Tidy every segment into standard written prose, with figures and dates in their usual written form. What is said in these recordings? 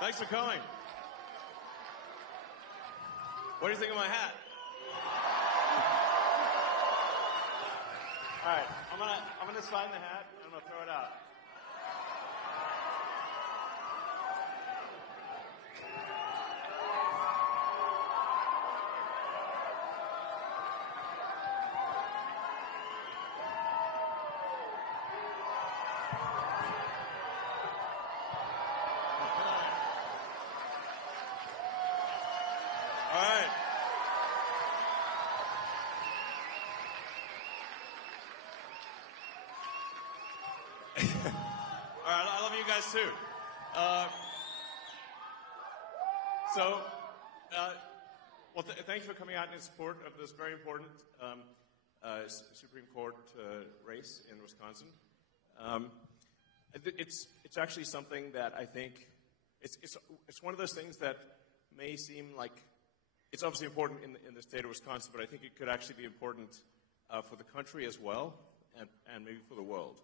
Thanks for coming. What do you think of my hat? All right, I'm gonna sign the hat and I'm gonna throw it out. All right, I love you guys too. Thank you for coming out in support of this very important Supreme Court race in Wisconsin. It's actually something that I think it's one of those things that may seem like it's obviously important in the state of Wisconsin, but I think it could actually be important for the country as well, and maybe for the world.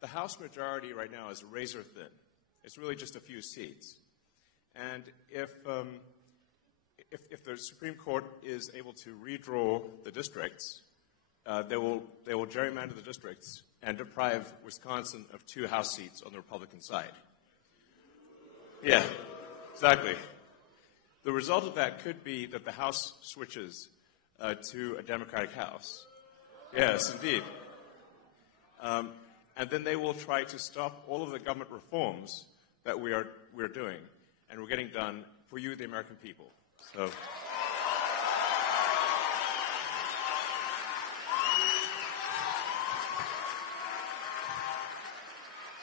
The House majority right now is razor thin. It's really just a few seats, and if the Supreme Court is able to redraw the districts, they will gerrymander the districts and deprive Wisconsin of 2 House seats on the Republican side. Yeah, exactly. The result of that could be that the House switches to a Democratic House. Yes, indeed. And then they will try to stop all of the government reforms that we're doing, and we're getting done for you, the American people.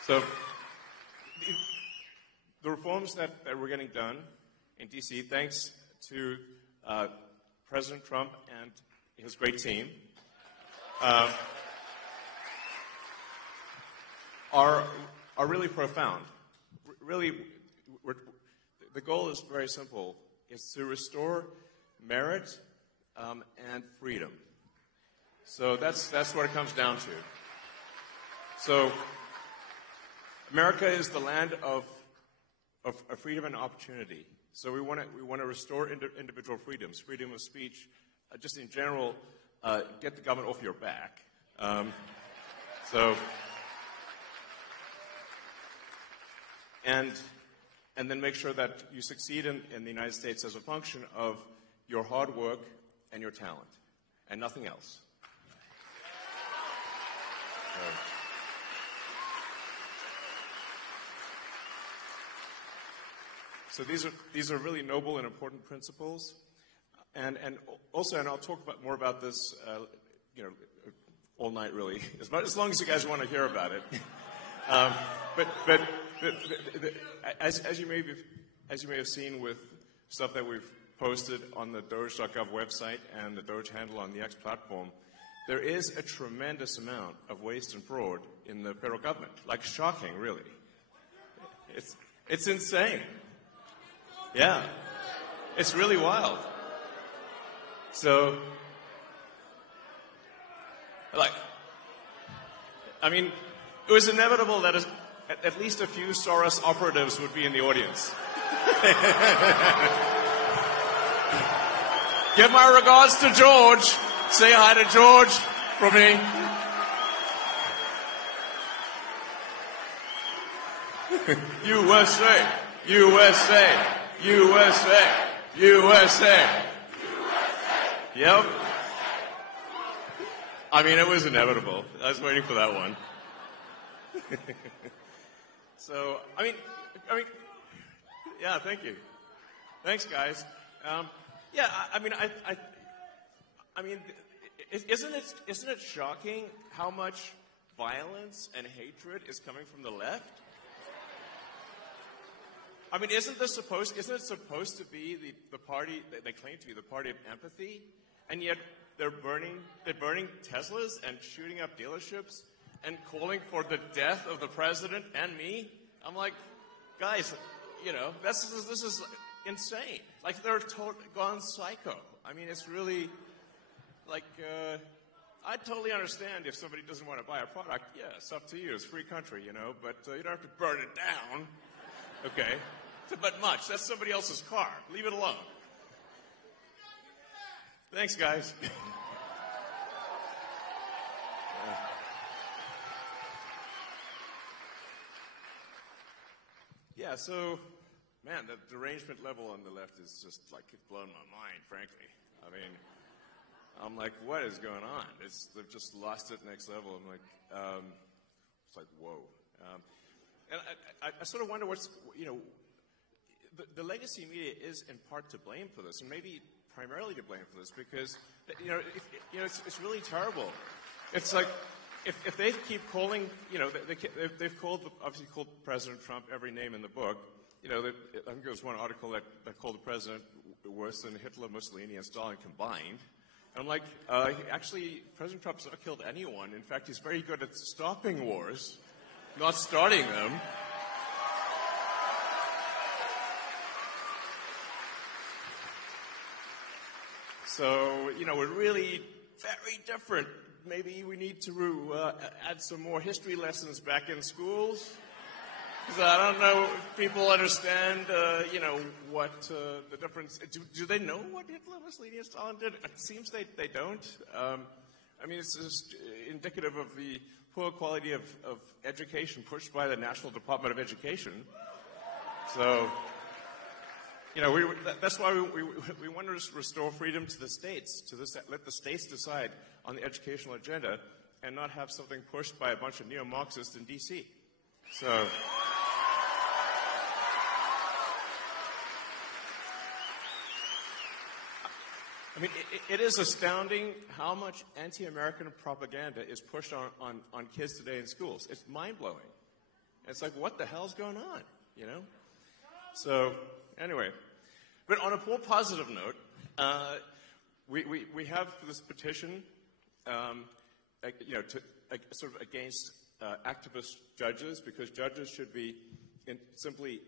So the reforms that we're getting done in D.C., thanks to President Trump and his great team, are really profound. Really, the goal is very simple. It's to restore merit and freedom. So that's what it comes down to. So America is the land of freedom and opportunity. So we want to restore individual freedoms, freedom of speech, just in general, get the government off your back. And then make sure that you succeed in the United States as a function of your hard work and your talent, and nothing else. So these are really noble and important principles, and I'll talk more about this, all night really, as long as you guys want to hear about it. But as you may have seen with stuff that we've posted on the doers.gov website and the Doge handle on the X platform, there is a tremendous amount of waste and fraud in the federal government. Like, shocking, really. It's insane. Yeah, it's really wild. So, it was inevitable that at least a few Soros operatives would be in the audience. Give my regards to George. Say hi to George from me. USA, USA, USA, USA. Yep. It was inevitable. I was waiting for that one. So, yeah, thank you. Thanks, guys. Isn't it shocking how much violence and hatred is coming from the left? Isn't it supposed to be the party that they claim to be the party of empathy, and yet they're burning Teslas and shooting up dealerships and calling for the death of the president and me? I'm like, guys, this is insane. Like, they're gone psycho. It's really, Like, I totally understand if somebody doesn't want to buy a product. Yeah, it's up to you. It's a free country, you know, but you don't have to burn it down. Okay? It's a bit much. That's somebody else's car. Leave it alone. Thanks, guys. Yeah, so, man, the derangement level on the left is just like blown my mind, frankly. I mean, I'm like, what is going on? They've just lost it next level. I'm like, it's like, whoa. And I sort of wonder what's, you know, the legacy media is in part to blame for this, and maybe primarily to blame for this, because, you know, it's really terrible. It's like, if they keep calling, you know, they've obviously called President Trump every name in the book. You know, I think there was one article that called the president worse than Hitler, Mussolini, and Stalin combined. And I'm like, actually, President Trump's not killed anyone. In fact, he's very good at stopping wars, not starting them. So, you know, we're really very different. Maybe we need to add some more history lessons back in schools. Because I don't know if people understand, you know, what the difference. Do they know what Hitler, Mussolini, and Stalin did? It seems they don't. I mean, it's just indicative of the poor quality of education pushed by the National Department of Education. So, you know, that's why we want to restore freedom to the states, let the states decide on the educational agenda and not have something pushed by a bunch of neo-Marxists in D.C. So, I mean, it is astounding how much anti-American propaganda is pushed on kids today in schools. It's mind-blowing. It's like, what the hell's going on, you know? So, anyway, but on a more positive note, we have this petition, you know, sort of against activist judges, because judges should be simply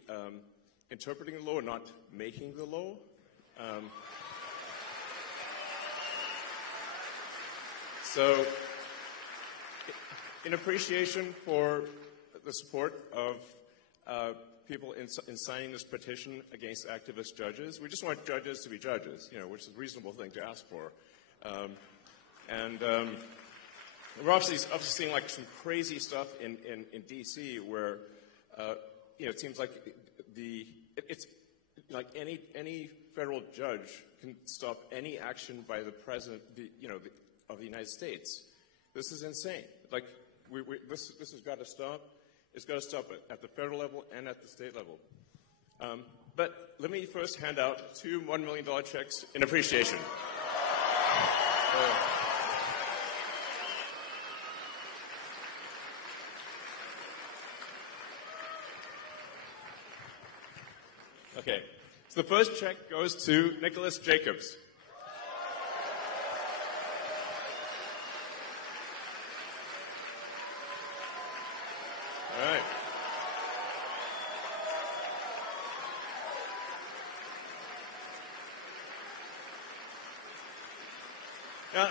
interpreting the law, not making the law. So, in appreciation for the support of people in signing this petition against activist judges, we just want judges to be judges, you know, which is a reasonable thing to ask for. We're obviously seeing like some crazy stuff in D.C. where, you know, it seems like it's like any federal judge can stop any action by the president, of the United States. This is insane. Like, this has got to stop. It's got to stop at the federal level and at the state level. But let me first hand out 2 $1 million checks in appreciation. Okay, so the first check goes to Nicholas Jacobs. All right. Now,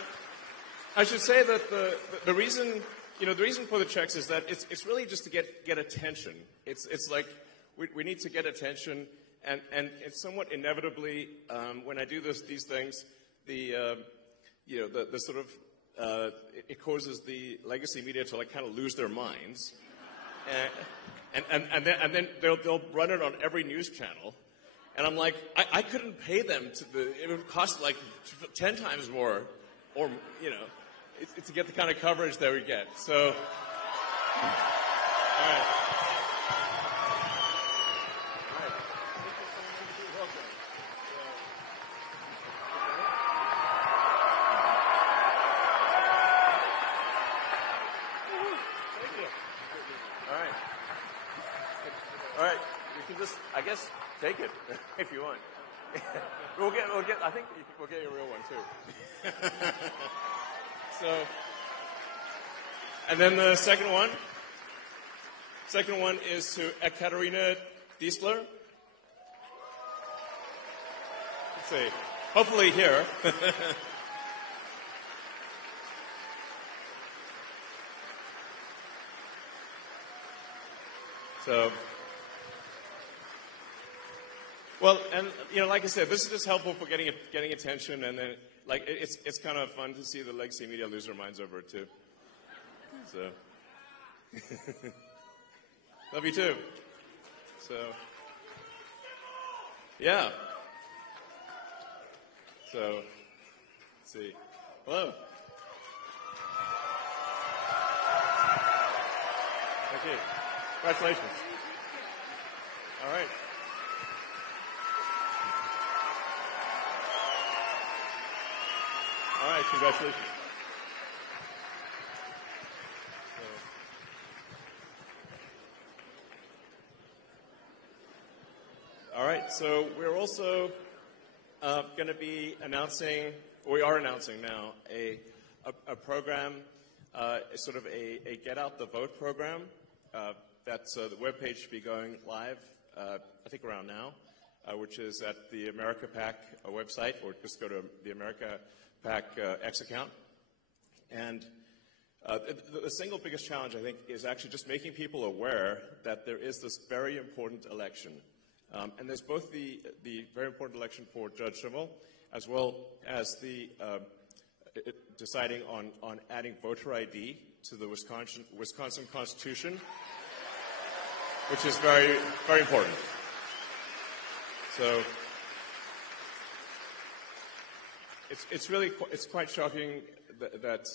I should say that the reason, the reason for the checks is that it's really just to get attention. It's like we need to get attention, and it's somewhat inevitably when I do these things, the sort of it causes the legacy media to like kind of lose their minds, and then they'll run it on every news channel, and I'm like, I couldn't pay them it would cost like 10 times more. Or, it's to get the kind of coverage that we get. So, all right. Thank you. All right. You can just, I guess, take it if you want. We'll get. I think we'll get you a real one too. So, and then the second one is to Ekaterina Diesler. Let's see. Hopefully here. So, well, and like I said, this is just helpful for getting attention, and then it's kind of fun to see the legacy media lose their minds over it too. So, love you too. So, yeah. So, let's see. Hello. Thank you. Congratulations. All right. All right, congratulations. All right, so we're also going to be announcing, or we are announcing now, a program, sort of a Get Out the Vote program. That's the webpage should be going live, I think around now, which is at the America PAC website, or just go to the America PAC X account. And the single biggest challenge, I think, is actually just making people aware that there is this very important election. And there's both the very important election for Judge Schimmel, as well as the deciding on adding voter ID to the Wisconsin Constitution, which is very, very important. So it's quite shocking that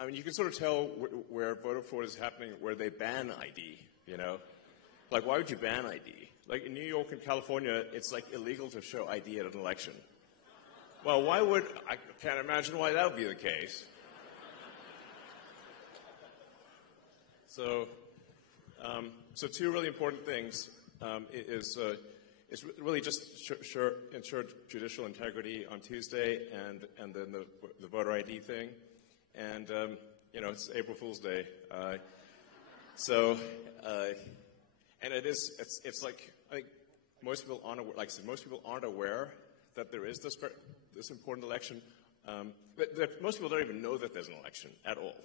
I mean, you can sort of tell where voter fraud is happening, where they ban ID, Like, why would you ban ID? Like, in New York and California, it's, like, illegal to show ID at an election. Well, I can't imagine why that would be the case. So two really important things is really just ensure judicial integrity on Tuesday, and then the voter ID thing. And, it's April Fool's Day. And it's like, I think most people aren't aware, like I said, most people aren't aware that there is this important election. Most people don't even know that there's an election at all.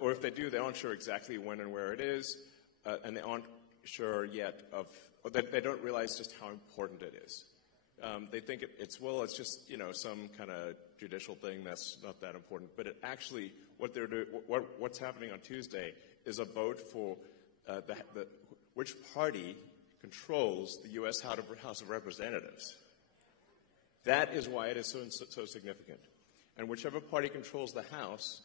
Or if they do, they aren't sure exactly when and where it is, and they aren't sure yet or they don't realize just how important it is. They think it's just, some kind of judicial thing that's not that important. But it actually, what they're doing, what's happening on Tuesday is a vote for which party controls the U.S. House of Representatives. That is why it is so significant. And whichever party controls the House,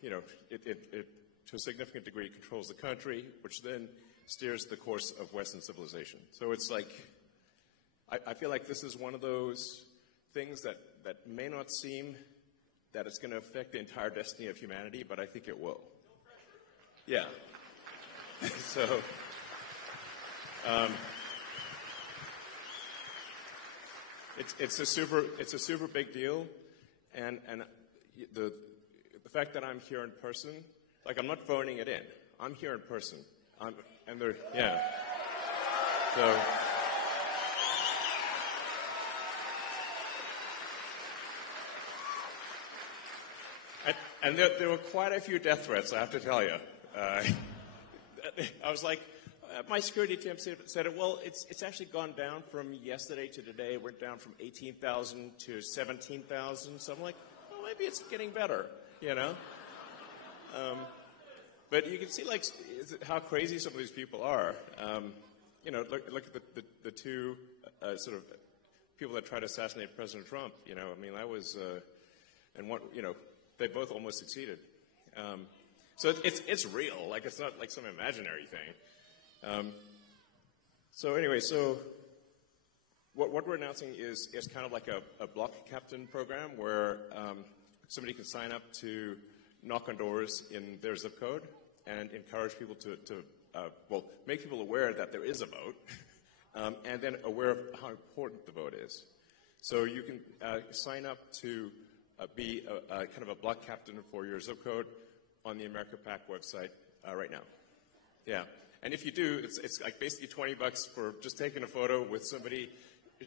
it to a significant degree controls the country, which then steers the course of Western civilization. So it's like, I feel like this is one of those things that may not seem that it's going to affect the entire destiny of humanity, but I think it will. Yeah. So, it's a super big deal, and the fact that I'm here in person, like, I'm not phoning it in. I'm here in person. Yeah. So. And there were quite a few death threats, I have to tell you. I was like, my security team said it, well, it's actually gone down from yesterday to today. It went down from 18,000 to 17,000. So I'm like, well, maybe it's getting better, But you can see, like, how crazy some of these people are. Look at the two sort of people that tried to assassinate President Trump. I mean, that was, and one, they both almost succeeded. So it's real. Like, it's not like some imaginary thing. So anyway, what we're announcing is kind of like a block captain program where somebody can sign up to knock on doors in their zip code and encourage people to make people aware that there is a vote, and then aware of how important the vote is. So you can sign up to be kind of a block captain for your zip code on the America PAC website right now. Yeah. And if you do, it's like basically $20 for just taking a photo with somebody.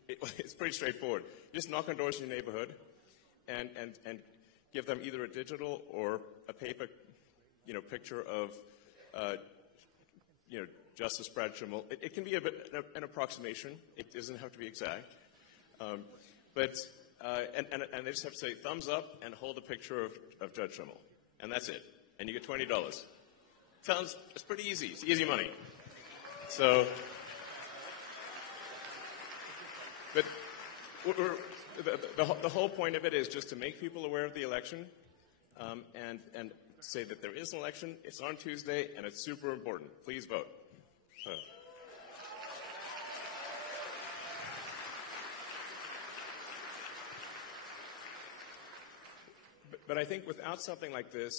It's pretty straightforward. You just knock on doors in your neighborhood and give them either a digital or a paper, picture of Justice Brad Schimmel. It can be an approximation. It doesn't have to be exact. And they just have to say thumbs up and hold a picture of Judge Schimmel. And that's it. And you get $20. It's pretty easy. It's easy money. So, but the whole point of it is just to make people aware of the election and say that there is an election. It's on Tuesday, and it's super important. Please vote. But I think without something like this,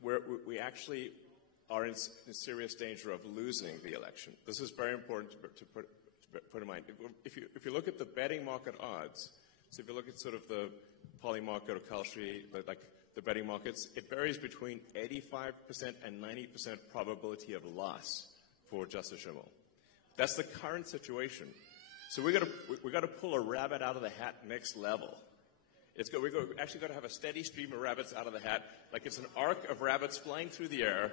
where we actually are in serious danger of losing the election. This is very important to put in mind. If you look at the betting market odds, so if you look at sort of the Poly market or Kalshi, like the betting markets, it varies between 85% and 90% probability of loss for Justice Schimmel. That's the current situation. So we got to pull a rabbit out of the hat next level. We're actually going to have a steady stream of rabbits out of the hat, like it's an arc of rabbits flying through the air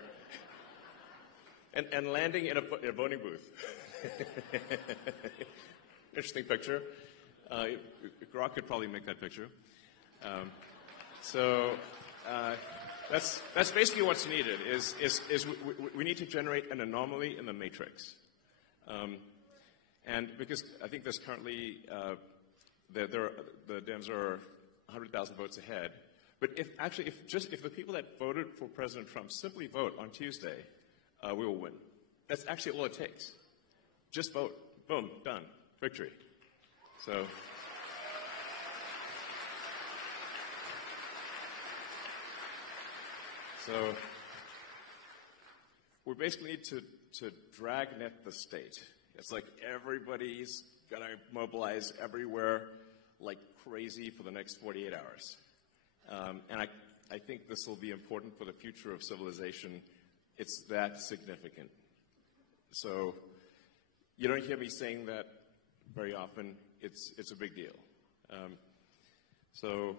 and landing in a voting booth. Interesting picture. Grok could probably make that picture. That's basically what's needed. We need to generate an anomaly in the matrix, and because I think there's currently the Dems are 100,000 votes ahead. But if the people that voted for President Trump simply vote on Tuesday, we will win. That's actually all it takes. Just vote. Boom. Done. Victory. So we basically need to dragnet the state. It's like everybody's going to mobilize everywhere like crazy for the next 48 hours. And I think this will be important for the future of civilization. It's that significant. So you don't hear me saying that very often. It's a big deal. So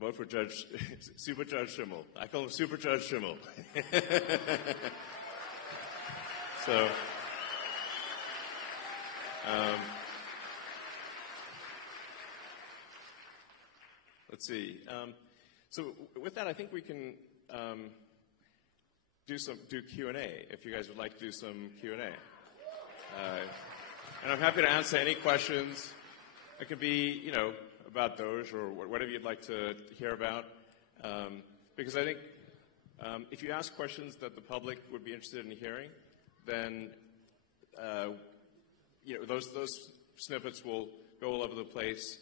vote for Super Judge Schimmel. I call him Super Judge Schimmel. So, let's see. So with that, I think we can do Q&A if you guys would like to do some Q&A. And I'm happy to answer any questions. It could be, about Doge or whatever you'd like to hear about. Because I think if you ask questions that the public would be interested in hearing, then those snippets will go all over the place,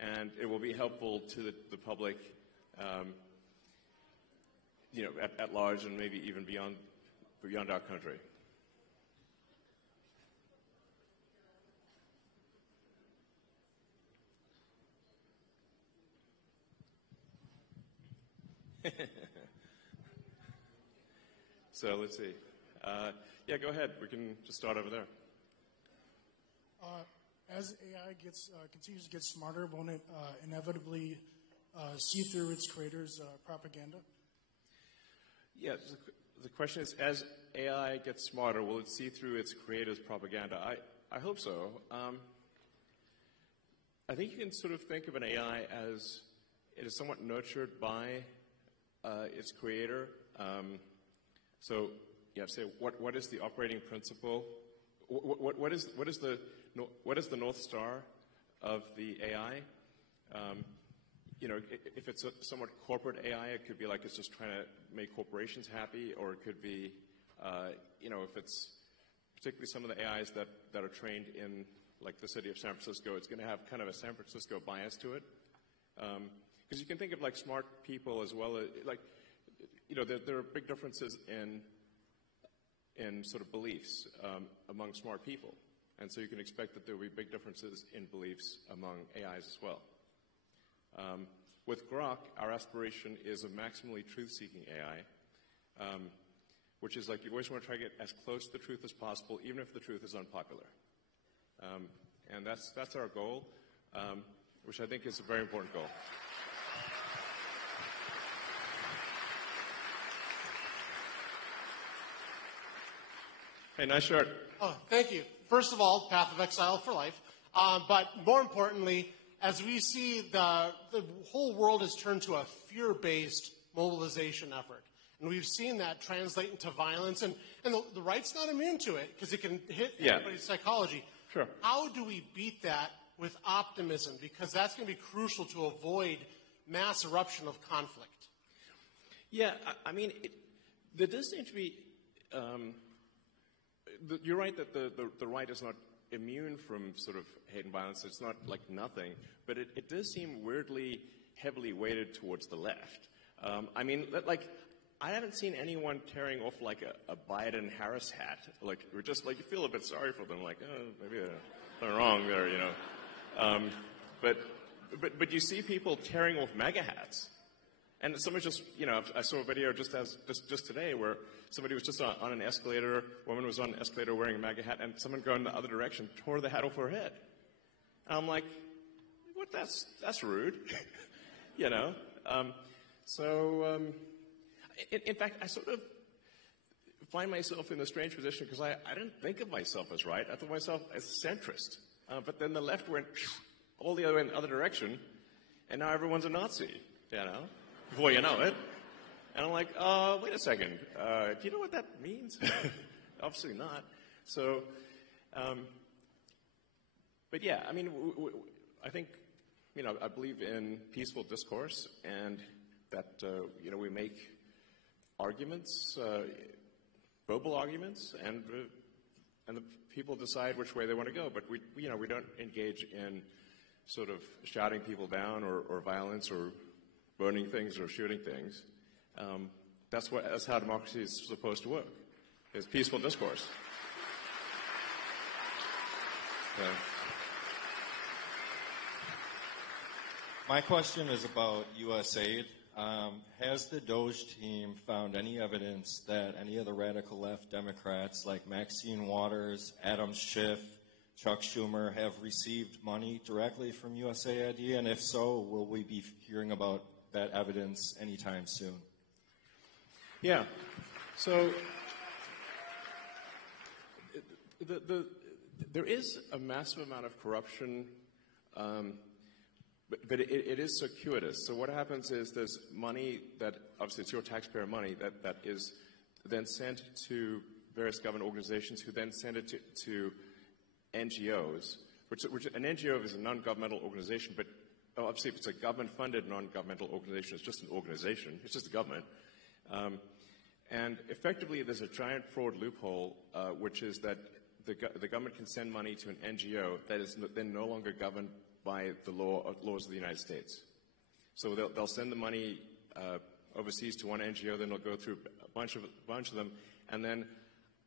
and it will be helpful to the public, at large, and maybe even beyond our country. So let's see. Yeah, go ahead. We can just start over there. As AI continues to get smarter, won't it inevitably see through its creators' propaganda? Yeah, the question is, as AI gets smarter, will it see through its creators' propaganda? I hope so. I think you can sort of think of an AI as it is somewhat nurtured by its creator. So you have to say, what is the operating principle? What is the North Star of the AI? If it's a somewhat corporate AI, it could be like it's just trying to make corporations happy, or it could be, if it's particularly some of the AIs that are trained in, like the city of San Francisco, it's going to have kind of a San Francisco bias to it. Because you can think of like smart people as well as, there are big differences in sort of beliefs among smart people. And so you can expect that there will be big differences in beliefs among AIs as well. With Grok, our aspiration is a maximally truth-seeking AI, which is like you always want to try to get as close to the truth as possible, even if the truth is unpopular. And that's our goal, which I think is a very important goal. Hey, nice shirt. Oh, thank you. First of all, path of exile for life. But more importantly, as we see the whole world has turned to a fear-based mobilization effort. And we've seen that translate into violence. And the right's not immune to it because it can hit everybody's psychology. Sure. How do we beat that with optimism? Because that's going to be crucial to avoid mass eruption of conflict. Yeah, I mean, there does seem to be, you're right that the right is not immune from sort of hate and violence. It's not like nothing, but it does seem weirdly heavily weighted towards the left. I mean, like, I haven't seen anyone tearing off like a Biden-Harris hat. Like, we're just like, you feel a bit sorry for them, like, oh, maybe they're wrong there, you know. But you see people tearing off MAGA hats. And somebody just, you know, I saw a video just today where somebody was just on an escalator, a woman was on an escalator wearing a MAGA hat, and someone going the other direction tore the hat off her head. And I'm like, what? That's rude, you know. In fact, I sort of find myself in a strange position because I didn't think of myself as right. I thought of myself as centrist. But then the left went all the other way in the other direction, and now everyone's a Nazi, you know. Before you know it. And I'm like, wait a second. Do you know what that means? Obviously not. So, but yeah, I mean, I think, you know, I believe in peaceful discourse and that, you know, we make arguments, verbal arguments, and the people decide which way they want to go. But we don't engage in sort of shouting people down or violence or burning things or shooting things. That's how democracy is supposed to work. It's peaceful discourse. Yeah. My question is about USAID. Has the Doge team found any evidence that any of the radical left Democrats like Maxine Waters, Adam Schiff, Chuck Schumer have received money directly from USAID? And if so, will we be hearing about that evidence anytime soon? Yeah. So there is a massive amount of corruption, but it is circuitous. So what happens is there's money that, obviously it's your taxpayer money, that is then sent to various government organizations who then send it to NGOs, which an NGO is a non-governmental organization, but obviously if it's a government-funded non-governmental organization, it's just an organization. It's just a government. And effectively, there's a giant fraud loophole, which is that the government can send money to an NGO that is then no longer governed by the laws of the United States. So they'll send the money overseas to one NGO, then they'll go through a bunch of them, and then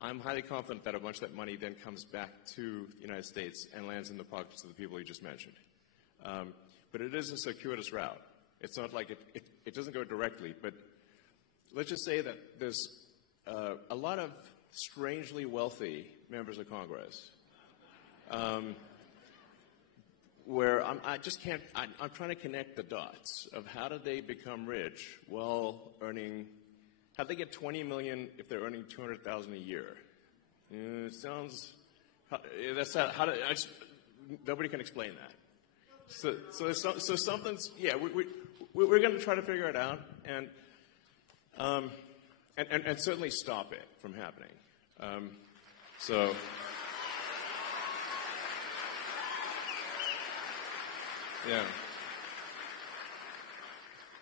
I'm highly confident that a bunch of that money then comes back to the United States and lands in the pockets of the people you just mentioned. But it is a circuitous route. It's not like it doesn't go directly, but let's just say that there's a lot of strangely wealthy members of Congress where I'm trying to connect the dots of how did they become rich while earning, how'd they get 20 million if they're earning 200,000 a year? It sounds, nobody can explain that. So something's, yeah, we're going to try to figure it out and certainly stop it from happening. Yeah.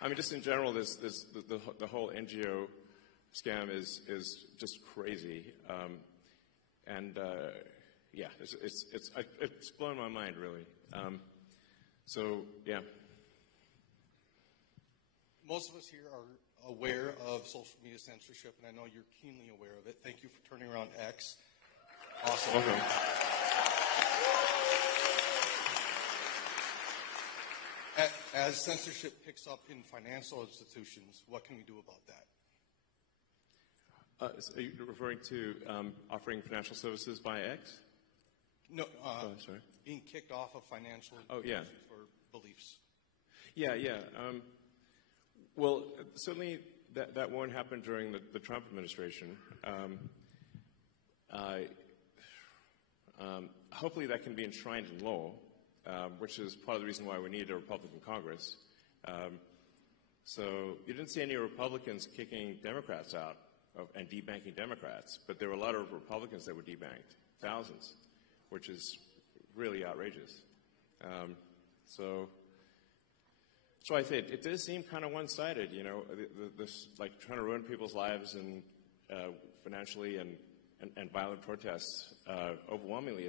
I mean, just in general, the whole NGO scam is just crazy, yeah, it's blown my mind really. Yeah. Most of us here are aware of social media censorship, and I know you're keenly aware of it. Thank you for turning around X. Awesome. Welcome. As censorship picks up in financial institutions, what can we do about that? Are you referring to offering financial services by X? No, sorry. Being kicked off of financial yeah. for beliefs. Yeah. Well, certainly that won't happen during the Trump administration. hopefully that can be enshrined in law, which is part of the reason why we need a Republican Congress. So you didn't see any Republicans kicking Democrats out and debanking Democrats, but there were a lot of Republicans that were debanked, thousands, which is really outrageous. So I think it does seem kind of one-sided, you know, this like trying to ruin people's lives and financially and violent protests overwhelmingly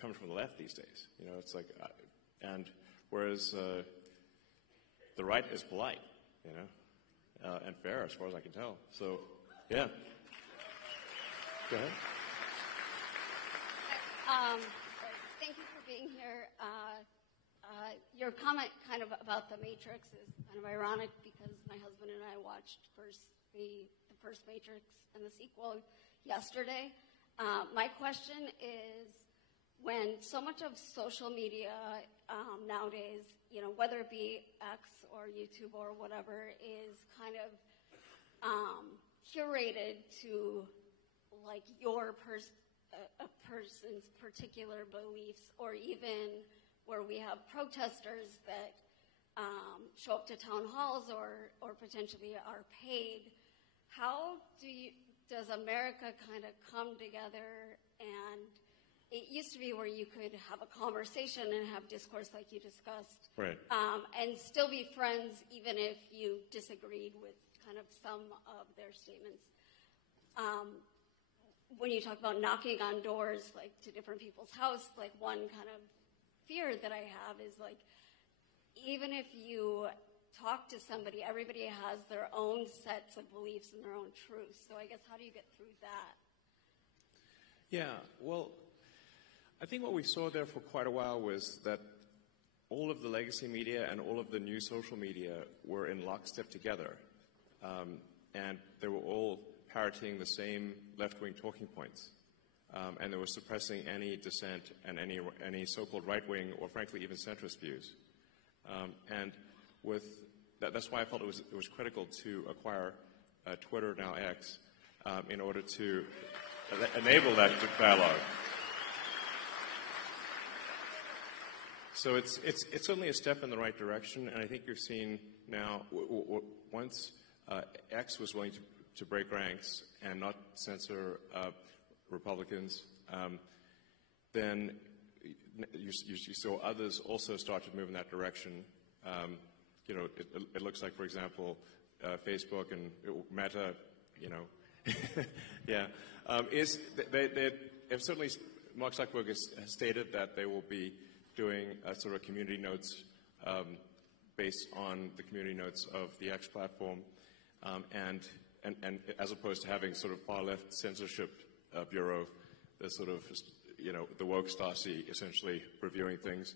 comes from the left these days. You know, it's like, and whereas the right is polite, you know, and fair as far as I can tell. So, yeah. Go ahead. Thank you for being here. Your comment kind of about the Matrix is kind of ironic because my husband and I watched the first Matrix and the sequel yesterday. My question is, when so much of social media nowadays, you know, whether it be X or YouTube or whatever, is kind of curated to like a person's particular beliefs, or even where we have protesters that show up to town halls or potentially are paid. How does America kind of come together? And it used to be where you could have a conversation and have discourse like you discussed, right, and still be friends even if you disagreed with kind of some of their statements. When you talk about knocking on doors, like to different people's house, like one kind of fear that I have is like, even if you talk to somebody, everybody has their own sets of beliefs and their own truths. So I guess how do you get through that? Yeah, well, I think what we saw there for quite a while was that all of the legacy media and all of the new social media were in lockstep together. And they were all parroting the same left-wing talking points. And they were suppressing any dissent and any so-called right-wing or frankly even centrist views. And with that's why I felt it was critical to acquire Twitter, now X, in order to enable that dialogue. So it's certainly a step in the right direction, and I think you're seeing now once X was willing to break ranks and not censor Republicans, then you saw others also start to move in that direction. You know, it looks like, for example, Facebook and Meta, you know, yeah, they have certainly, Mark Zuckerberg has stated that they will be doing sort of community notes based on the community notes of the X platform, and as opposed to having sort of far left censorship bureau, the sort of, you know, the woke Stasi essentially reviewing things.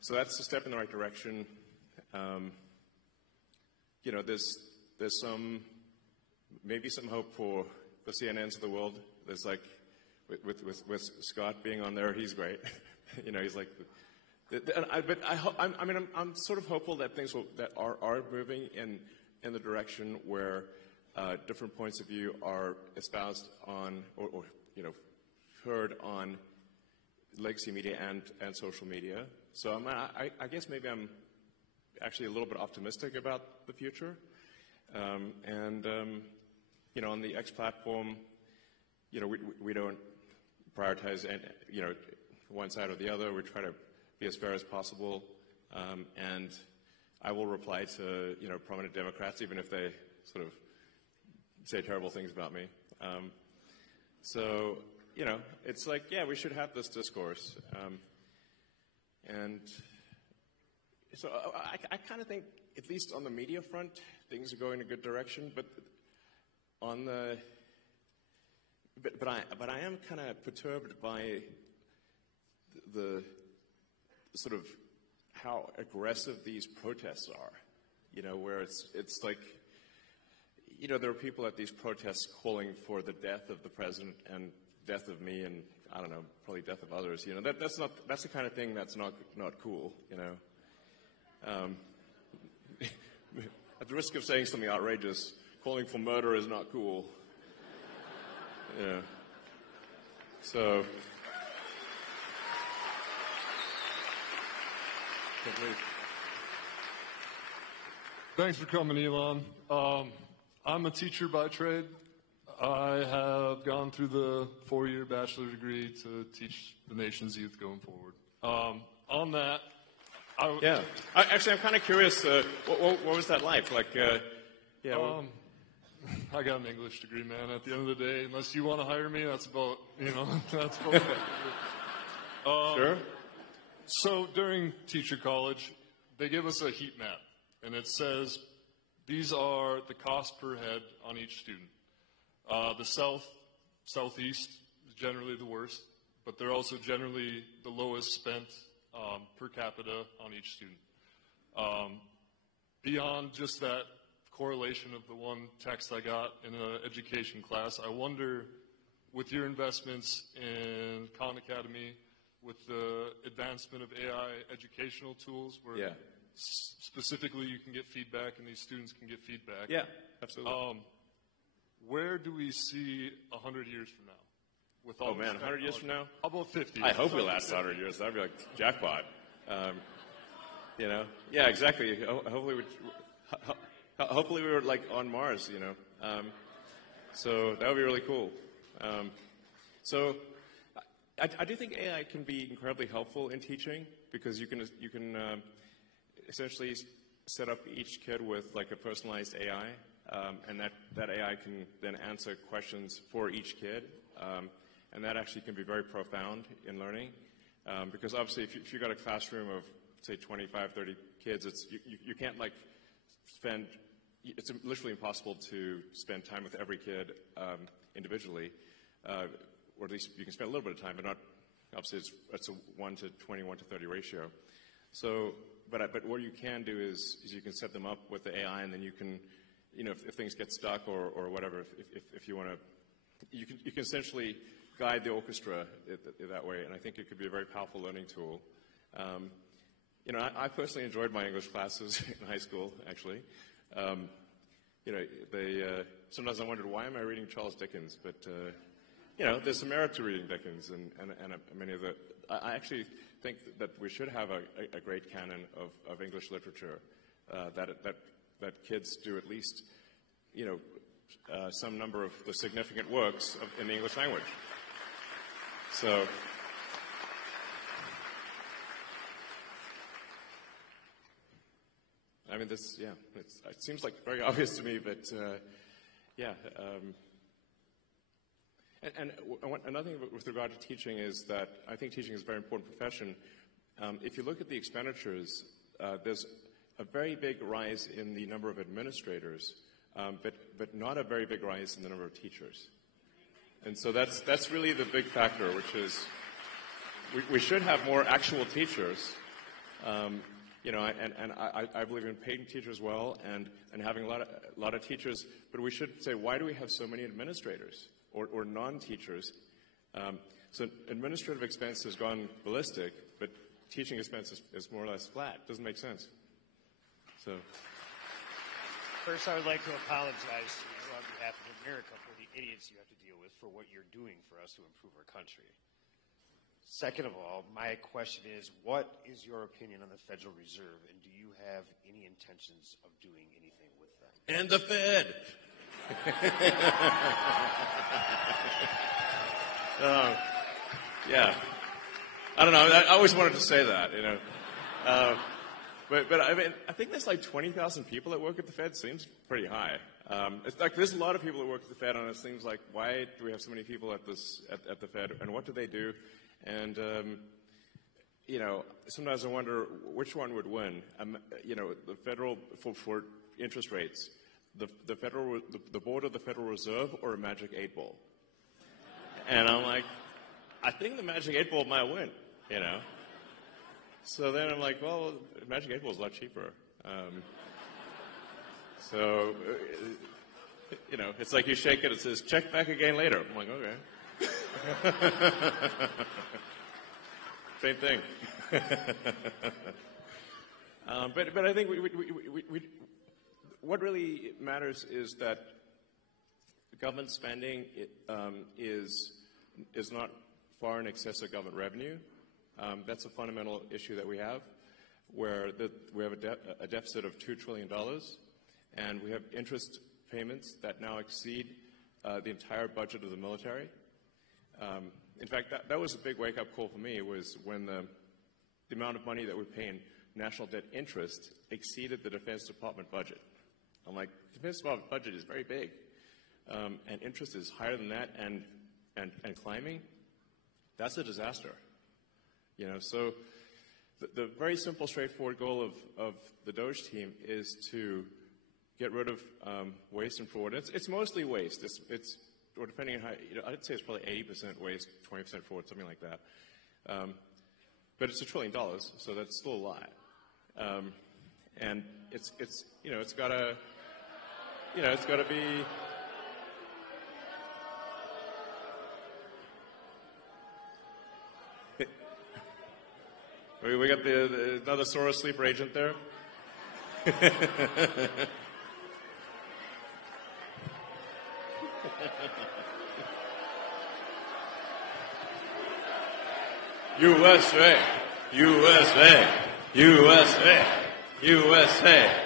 So that's a step in the right direction. You know, there's maybe some hope for the CNNs of the world. There's like with Scott being on there, he's great. You know, he's like. I'm sort of hopeful that things are moving in the direction where different points of view are espoused on or you know, heard on legacy media and social media. So I guess maybe I'm actually a little bit optimistic about the future. You know, on the X platform, you know, we don't prioritize, you know, one side or the other. We try to be as fair as possible, and I will reply to, you know, prominent Democrats even if they sort of say terrible things about me. So, you know, it's like, yeah, we should have this discourse, and so I kind of think, at least on the media front, things are going in a good direction, but on the but I am kind of perturbed by the sort of how aggressive these protests are, you know, where it's like, you know, there are people at these protests calling for the death of the president and death of me and, I don't know, probably death of others. You know, that's the kind of thing that's not cool, you know. At the risk of saying something outrageous, calling for murder is not cool. Yeah. So. Thanks for coming, Elon. I'm a teacher by trade. I have gone through the 4-year bachelor degree to teach the nation's youth going forward. On that, Actually, I'm kind of curious. What was that like? Like, I got an English degree, man. At the end of the day, unless you want to hire me, that's about that's about it. Sure. So during teacher college, they give us a heat map, and it says these are the cost per head on each student. The southeast is generally the worst, but they're also generally the lowest spent per capita on each student. Beyond just that correlation of the one text I got in an education class, I wonder, with your investments in Khan Academy, with the advancement of AI educational tools, where specifically you can get feedback and these students can get feedback. Yeah, absolutely. Where do we see 100 years from now? With all 100 years from now? How about 50? I hope we last 100 years. That'd be like jackpot. Yeah, exactly. Hopefully we were like on Mars, So that would be really cool. So I do think AI can be incredibly helpful in teaching, because you can essentially set up each kid with like a personalized AI, and that AI can then answer questions for each kid, and that actually can be very profound in learning, because obviously if you've got a classroom of say 25, 30 kids, you can't like spend. It's literally impossible to spend time with every kid individually, or at least you can spend a little bit of time, but not. Obviously, it's a 1 to 20, 1 to 30 ratio. So, but what you can do is you can set them up with the AI, and then you can, if things get stuck or whatever, if you want to, you can essentially guide the orchestra that way, and I think it could be a very powerful learning tool. I personally enjoyed my English classes in high school, actually. Sometimes I wondered, why am I reading Charles Dickens? But, there's some merit to reading Dickens, and many of the. I actually think that we should have a great canon of English literature, that kids do at least, some number of the significant works in the English language. So. I mean, it seems like very obvious to me, but And another thing with regard to teaching is that I think teaching is a very important profession. If you look at the expenditures, there's a very big rise in the number of administrators, but not a very big rise in the number of teachers. And so that's really the big factor, which is we should have more actual teachers. And I believe in paying teachers well and having a lot of teachers, but we should say, why do we have so many administrators or non-teachers? So administrative expense has gone ballistic, but teaching expense is more or less flat. Doesn't make sense. So. First, I would like to apologize to you on behalf of America for the idiots you have to deal with for what you're doing for us to improve our country. Second of all, my question is, what is your opinion on the Federal Reserve, and do you have any intentions of doing anything with them? And the Fed. Yeah. I don't know. I always wanted to say that, But I mean, I think there's like 20,000 people that work at the Fed. Seems pretty high. It's like there's a lot of people that work at the Fed, and it seems like, why do we have so many people at the Fed, and what do they do? And sometimes I wonder which one would win. The federal for interest rates, the board of the Federal Reserve, or a magic 8-ball. And I'm like, I think the magic 8-ball might win. So then I'm like, well, magic 8-ball is a lot cheaper. It's like you shake it, it says, check back again later. I'm like, okay. Same thing. But I think we what really matters is that government spending is not far in excess of government revenue. That's a fundamental issue that we have, where we have a deficit of $2 trillion, and we have interest payments that now exceed the entire budget of the military. In fact, that was a big wake-up call for me, was when the amount of money that we pay in national debt interest exceeded the Defense Department budget. I'm like, the Defense Department budget is very big, and interest is higher than that and climbing. That's a disaster. You know, so the very simple, straightforward goal of the Doge team is to get rid of waste and fraud. It's mostly waste. It's or depending on how, you know, I'd say it's probably 80% waste, 20% fraud, something like that. But it's $1 trillion, so that's still a lot. And it's you know, it's gotta be. We got another Soros sleeper agent there. USA, USA, USA, USA.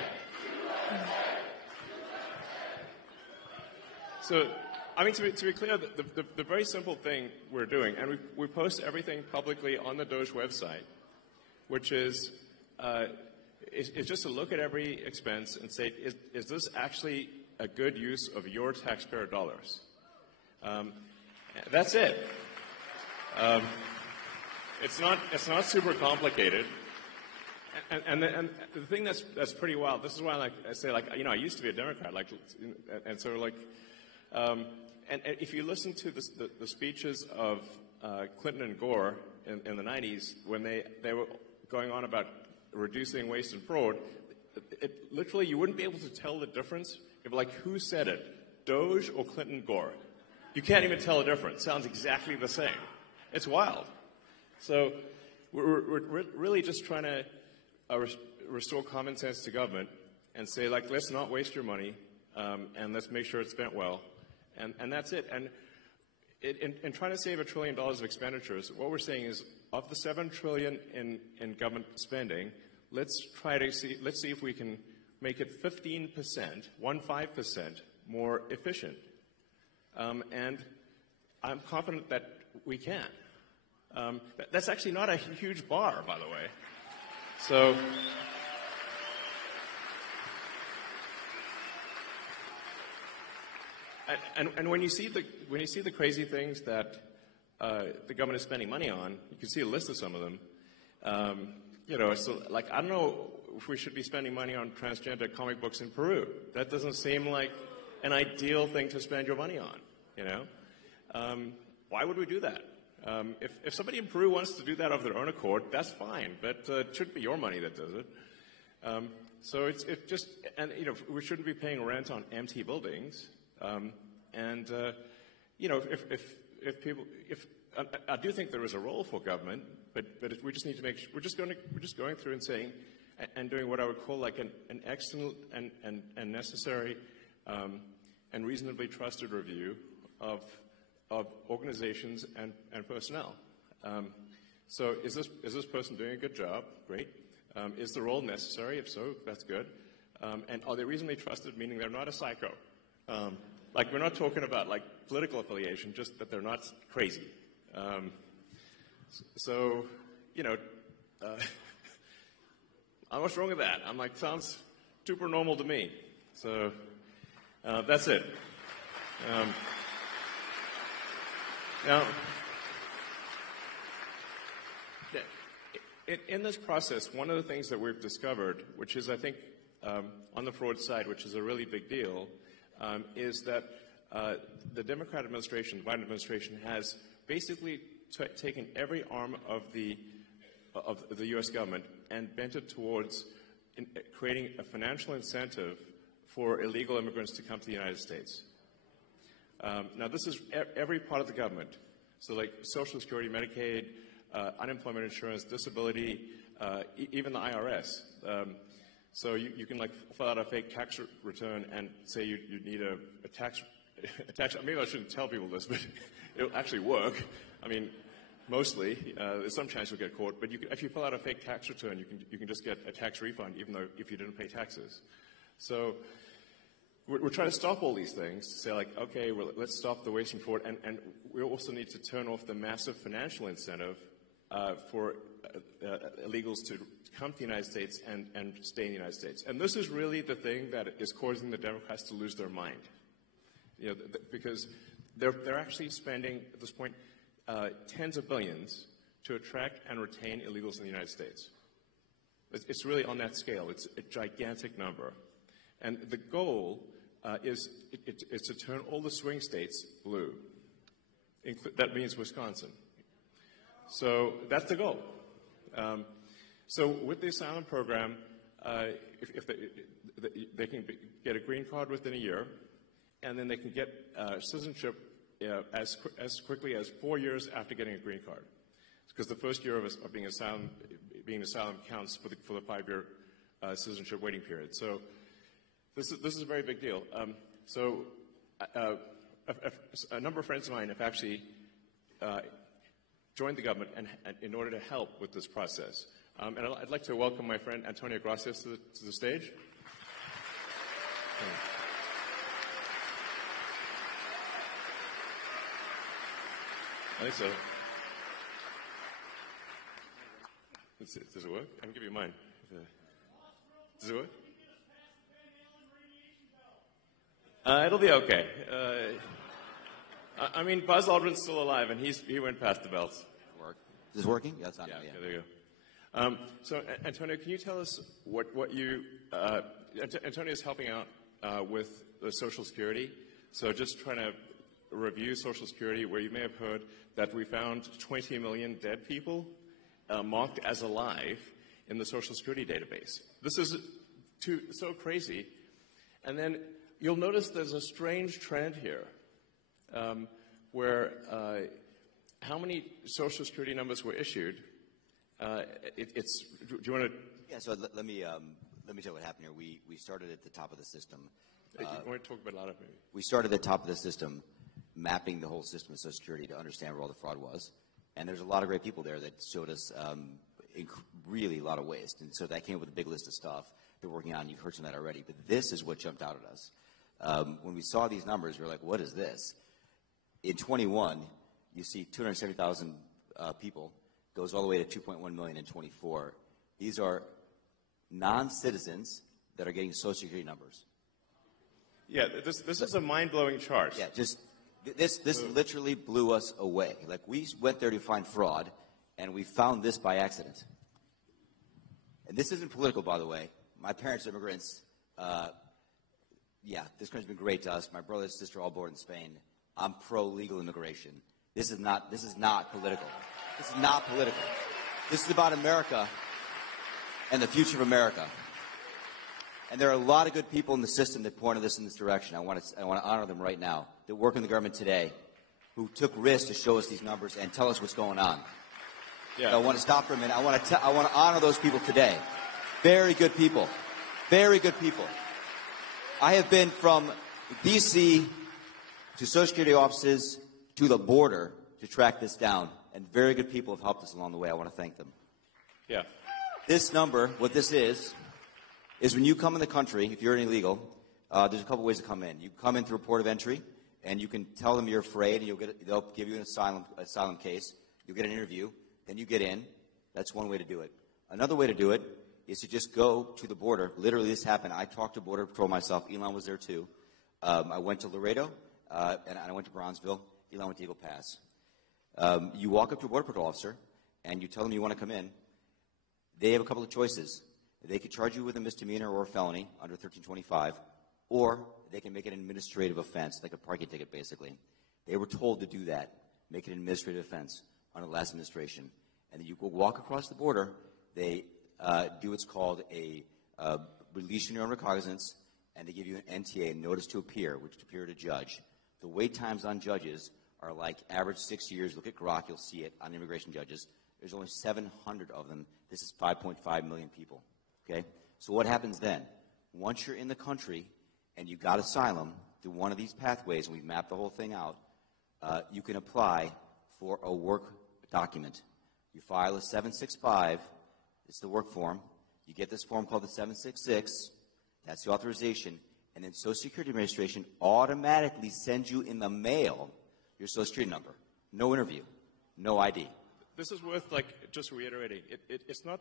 So, I mean, to be clear, the very simple thing we're doing, and we post everything publicly on the Doge website, which is just to look at every expense and say, is this actually a good use of your taxpayer dollars? That's it. It's not super complicated. And the thing that's pretty wild. This is why I say you know, I used to be a Democrat, and so and if you listen to the speeches of Clinton and Gore in the 90s, when they were going on about reducing waste and fraud, literally you wouldn't be able to tell the difference if, who said it, Doge or Clinton Gore. You can't even tell the difference. Sounds exactly the same. It's wild. So we're really just trying to restore common sense to government and say, let's not waste your money, and let's make sure it's spent well, and that's it. And in trying to save $1 trillion of expenditures, what we're saying is, of the $7 trillion in government spending, let's see if we can make it 15%, 15% more efficient. And I'm confident that we can. That's actually not a huge bar, by the way. So, and when you see the crazy things that the government is spending money on, you can see a list of some of them. You know, so I don't know if we should be spending money on transgender comic books in Peru. That doesn't seem like an ideal thing to spend your money on. You know, why would we do that? If somebody in Peru wants to do that of their own accord, that's fine, but it shouldn't be your money that does it. So it just, and you know, we shouldn't be paying rent on empty buildings. You know, if I do think there is a role for government, but we just need to make sure we're just going through and saying and doing what I would call an excellent and necessary and reasonably trusted review of organizations and personnel. So is this person doing a good job? Great. Is the role necessary? If so, that's good. And are they reasonably trusted, meaning they're not a psycho? We're not talking about political affiliation, just that they're not crazy. So, you know, what's wrong with that? I'm sounds super normal to me. So that's it. Now, in this process, one of the things that we've discovered, which is, I think, on the fraud side, which is a really big deal, is that the Democrat administration, the Biden administration, has basically taken every arm of the U.S. government and bent it towards creating a financial incentive for illegal immigrants to come to the United States. Now, this is every part of the government. So, Social Security, Medicaid, unemployment insurance, disability, even the IRS. So you can fill out a fake tax return and say you need a tax attach. Maybe I shouldn't tell people this, but it'll actually work. I mean, mostly. There's some chance you'll get caught, but if you fill out a fake tax return, you can just get a tax refund, even though if you didn't pay taxes. So we're trying to stop all these things. Say like, okay, well, let's stop the waste and fraud, and we also need to turn off the massive financial incentive for illegals to come to the United States and stay in the United States. And this is really the thing that is causing the Democrats to lose their mind. You know, because they're actually spending, at this point, tens of billions to attract and retain illegals in the United States. It's really on that scale. It's a gigantic number. And the goal is to turn all the swing states blue. That means Wisconsin. So that's the goal. So with the asylum program, if they can get a green card within a year, and then they can get citizenship as quickly as 4 years after getting a green card, because the first year of being asylum counts for the 5-year citizenship waiting period. So this is a very big deal. A number of friends of mine have actually joined the government in order to help with this process. And I'd like to welcome my friend Antonio Gracias to the stage. I think so. Does it work? I can give you mine. Does it work? It'll be okay. I mean, Buzz Aldrin's still alive, and he went past the belts. Is this working? Yeah, it's on. Yeah, there you go. So, Antonio, can you tell us what you... Antonio is helping out with the Social Security. So just trying to review Social Security, where you may have heard that we found 20 million dead people marked as alive in the Social Security database. This is so crazy. And then you'll notice there's a strange trend here where how many Social Security numbers were issued. Do you want to? Yeah. So let me tell you what happened here. We started at the top of the system. You want to talk about a lot of maybe? We started at the top of the system, mapping the whole system of Social Security to understand where all the fraud was. And there's a lot of great people there that showed us really a lot of waste. And so that came up with a big list of stuff they're working on. You've heard some of that already. But this is what jumped out at us. When we saw these numbers, we were like, what is this? In 21, you see 270,000 people, goes all the way to 2.1 million in 24. These are non-citizens that are getting Social Security numbers. Yeah, this is a mind-blowing chart. Yeah, just this literally blew us away. Like, we went there to find fraud, and we found this by accident. And this isn't political, by the way. My parents are immigrants. Yeah, this country's been great to us. My brother and sister are all born in Spain. I'm pro-legal immigration. This is not political. This is not political. This is about America and the future of America. And there are a lot of good people in the system that pointed us in this direction. I want to honor them right now, that work in the government today, who took risks to show us these numbers and tell us what's going on. Yeah. So I want to stop for a minute. I want to honor those people today. Very good people. Very good people. I have been from D.C. to Social Security offices to the border to track this down, and very good people have helped us along the way. I want to thank them. Yeah. This number, what this is when you come in the country, if you're an illegal, there's a couple ways to come in. You come in through a port of entry, and you can tell them you're afraid, and they'll give you an asylum case. You'll get an interview. Then you get in. That's one way to do it. Another way to do it is to just go to the border. Literally, this happened. I talked to Border Patrol myself. Elon was there, too. I went to Laredo, and I went to Bronzeville. Elon went to Eagle Pass. You walk up to a Border Patrol officer, and you tell them you want to come in. They have a couple of choices. They could charge you with a misdemeanor or a felony under 1325, or they can make it an administrative offense, like a parking ticket, basically. They were told to do that, make it an administrative offense under the last administration. And then you go walk across the border. They do what's called a release on your own recognizance, and they give you an NTA, a notice to appear, which to appear to judge. The wait times on judges are like average 6 years. Look at Grok, you'll see it on immigration judges. There's only 700 of them. This is 5.5 million people. Okay? So what happens then? Once you're in the country and you got asylum, through one of these pathways, and we've mapped the whole thing out, you can apply for a work document. You file a 765, it's the work form. You get this form called the 766, that's the authorization, and then Social Security Administration automatically sends you in the mail your Social Security number. No interview, no ID. This is worth, just reiterating. It's not,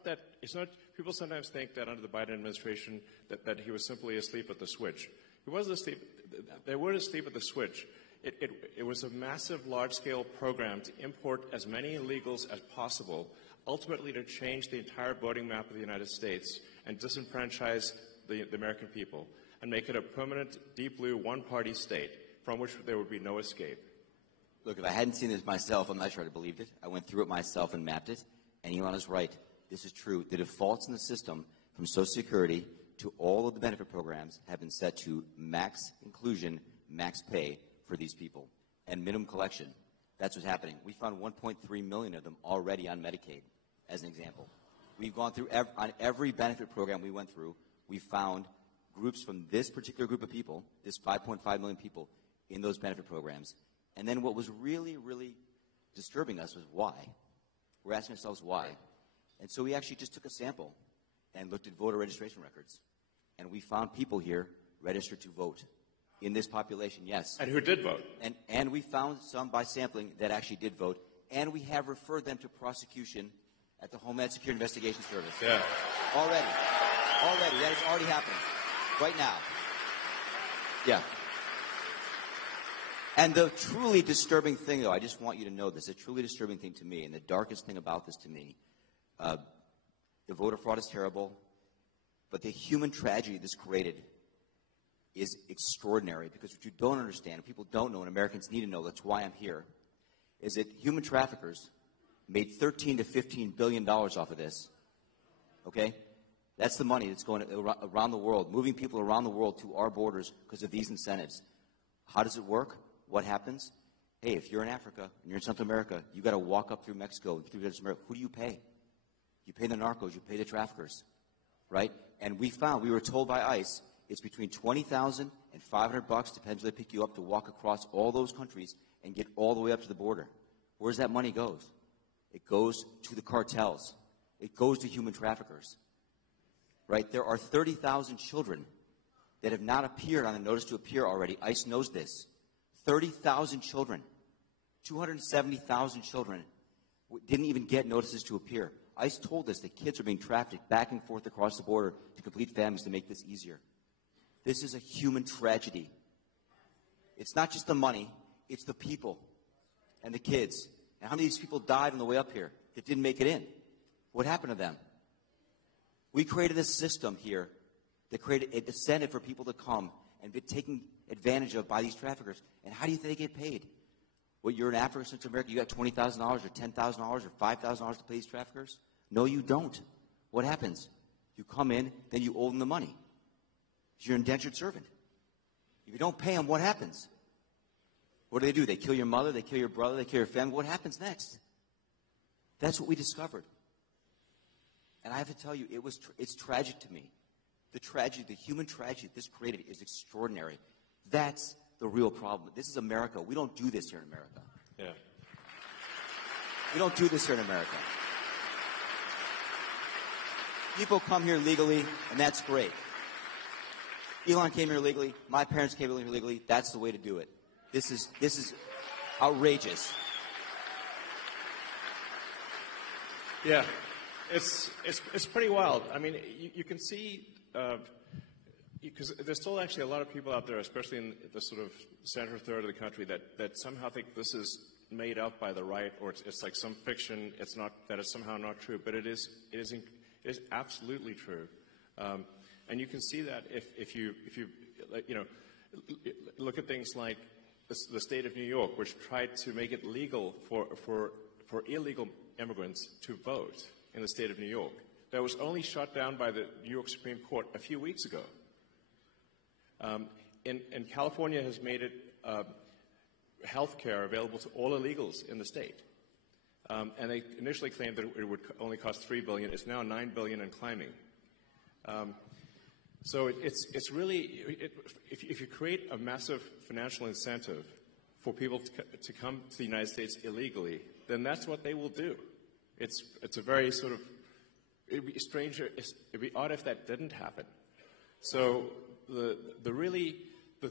people sometimes think that under the Biden administration that he was simply asleep at the switch. He wasn't asleep, they weren't asleep at the switch. It was a massive, large-scale program to import as many illegals as possible, ultimately to change the entire voting map of the United States and disenfranchise the American people and make it a permanent, deep blue, one-party state from which there would be no escape. Look, if I hadn't seen this myself, I'm not sure I'd have believed it. I went through it myself and mapped it, and Elon is right. This is true. The defaults in the system from Social Security to all of the benefit programs have been set to max inclusion, max pay for these people, and minimum collection. That's what's happening. We found 1.3 million of them already on Medicaid, as an example. We've gone through, on every benefit program we went through, we found groups from this particular group of people, this 5.5 million people, in those benefit programs. And then what was really, really disturbing us was why. We're asking ourselves why. And so we actually just took a sample and looked at voter registration records. And we found people here registered to vote in this population, yes. And who did vote. And we found some by sampling that actually did vote. And we have referred them to prosecution at the Homeland Security Investigation Service. Yeah. Already. That is already happening. Right now. Yeah. And the truly disturbing thing, though, I just want you to know this, the truly disturbing thing to me, and the darkest thing about this to me, the voter fraud is terrible, but the human tragedy this created is extraordinary, because what you don't understand, people don't know, and Americans need to know, that's why I'm here, is that human traffickers made $13 to $15 billion off of this, okay? That's the money that's going around the world, moving people around the world to our borders because of these incentives. How does it work? What happens? Hey, if you're in Africa and you're in Central America, you got to walk up through Mexico, through Central America. Who do you pay? You pay the narcos, you pay the traffickers, right? And we were told by ICE, it's between $20,000 and $500, depends where they pick you up, to walk across all those countries and get all the way up to the border. Where's that money goes? It goes to the cartels. It goes to human traffickers, right? There are 30,000 children that have not appeared on the notice to appear already. ICE knows this. 30,000 children, 270,000 children didn't even get notices to appear. ICE told us that kids are being trafficked back and forth across the border to complete families to make this easier. This is a human tragedy. It's not just the money, it's the people and the kids. And how many of these people died on the way up here that didn't make it in? What happened to them? We created a system here that created an incentive for people to come and be taken advantage of by these traffickers. And how do you think they get paid? Well, you're in Africa, Central America, you got $20,000 or $10,000 or $5,000 to pay these traffickers? No, you don't. What happens? You come in, then you owe them the money. You're an indentured servant. If you don't pay them, what happens? What do? They kill your mother, they kill your brother, they kill your family. What happens next? That's what we discovered. And I have to tell you, it's tragic to me. The tragedy, the human tragedy this created is extraordinary. That's the real problem. This is America. We don't do this here in America. Yeah. We don't do this here in America. People come here legally, and that's great. Elon came here legally. My parents came here legally. That's the way to do it. This is outrageous. Yeah, it's pretty wild. I mean, you can see, because there's still actually a lot of people out there, especially in the sort of center third of the country, that somehow think this is made up by the right, or it's like some fiction. It's not, that it's somehow not true, but it is absolutely true. And you can see that if you look at things like the state of New York, which tried to make it legal for illegal immigrants to vote in the state of New York. That was only shot down by the New York Supreme Court a few weeks ago. And California has made it health care available to all illegals in the state. And they initially claimed that it would only cost $3 billion. It's now $9 billion and climbing. So it's really, if you create a massive financial incentive for people to come to the United States illegally, then that's what they will do. It's a very sort of, it'd be strange, it'd be odd if that didn't happen. So the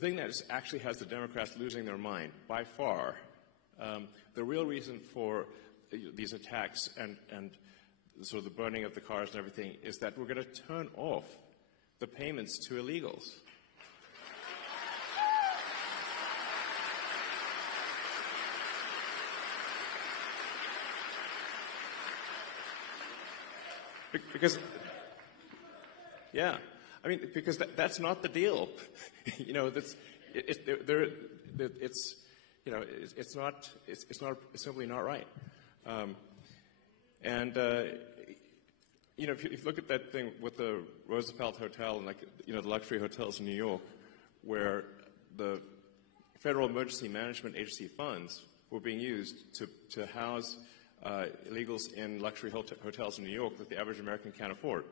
thing that actually has the Democrats losing their mind by far, the real reason for these attacks and sort of the burning of the cars and everything is that we're going to turn off the payments to illegals. Because, yeah, I mean, because that's not the deal. You know, it's simply not right. You know, if you look at that thing with the Roosevelt Hotel and, like, you know, the luxury hotels in New York, where the Federal Emergency Management Agency funds were being used to house illegals in luxury hotels in New York that the average American can't afford.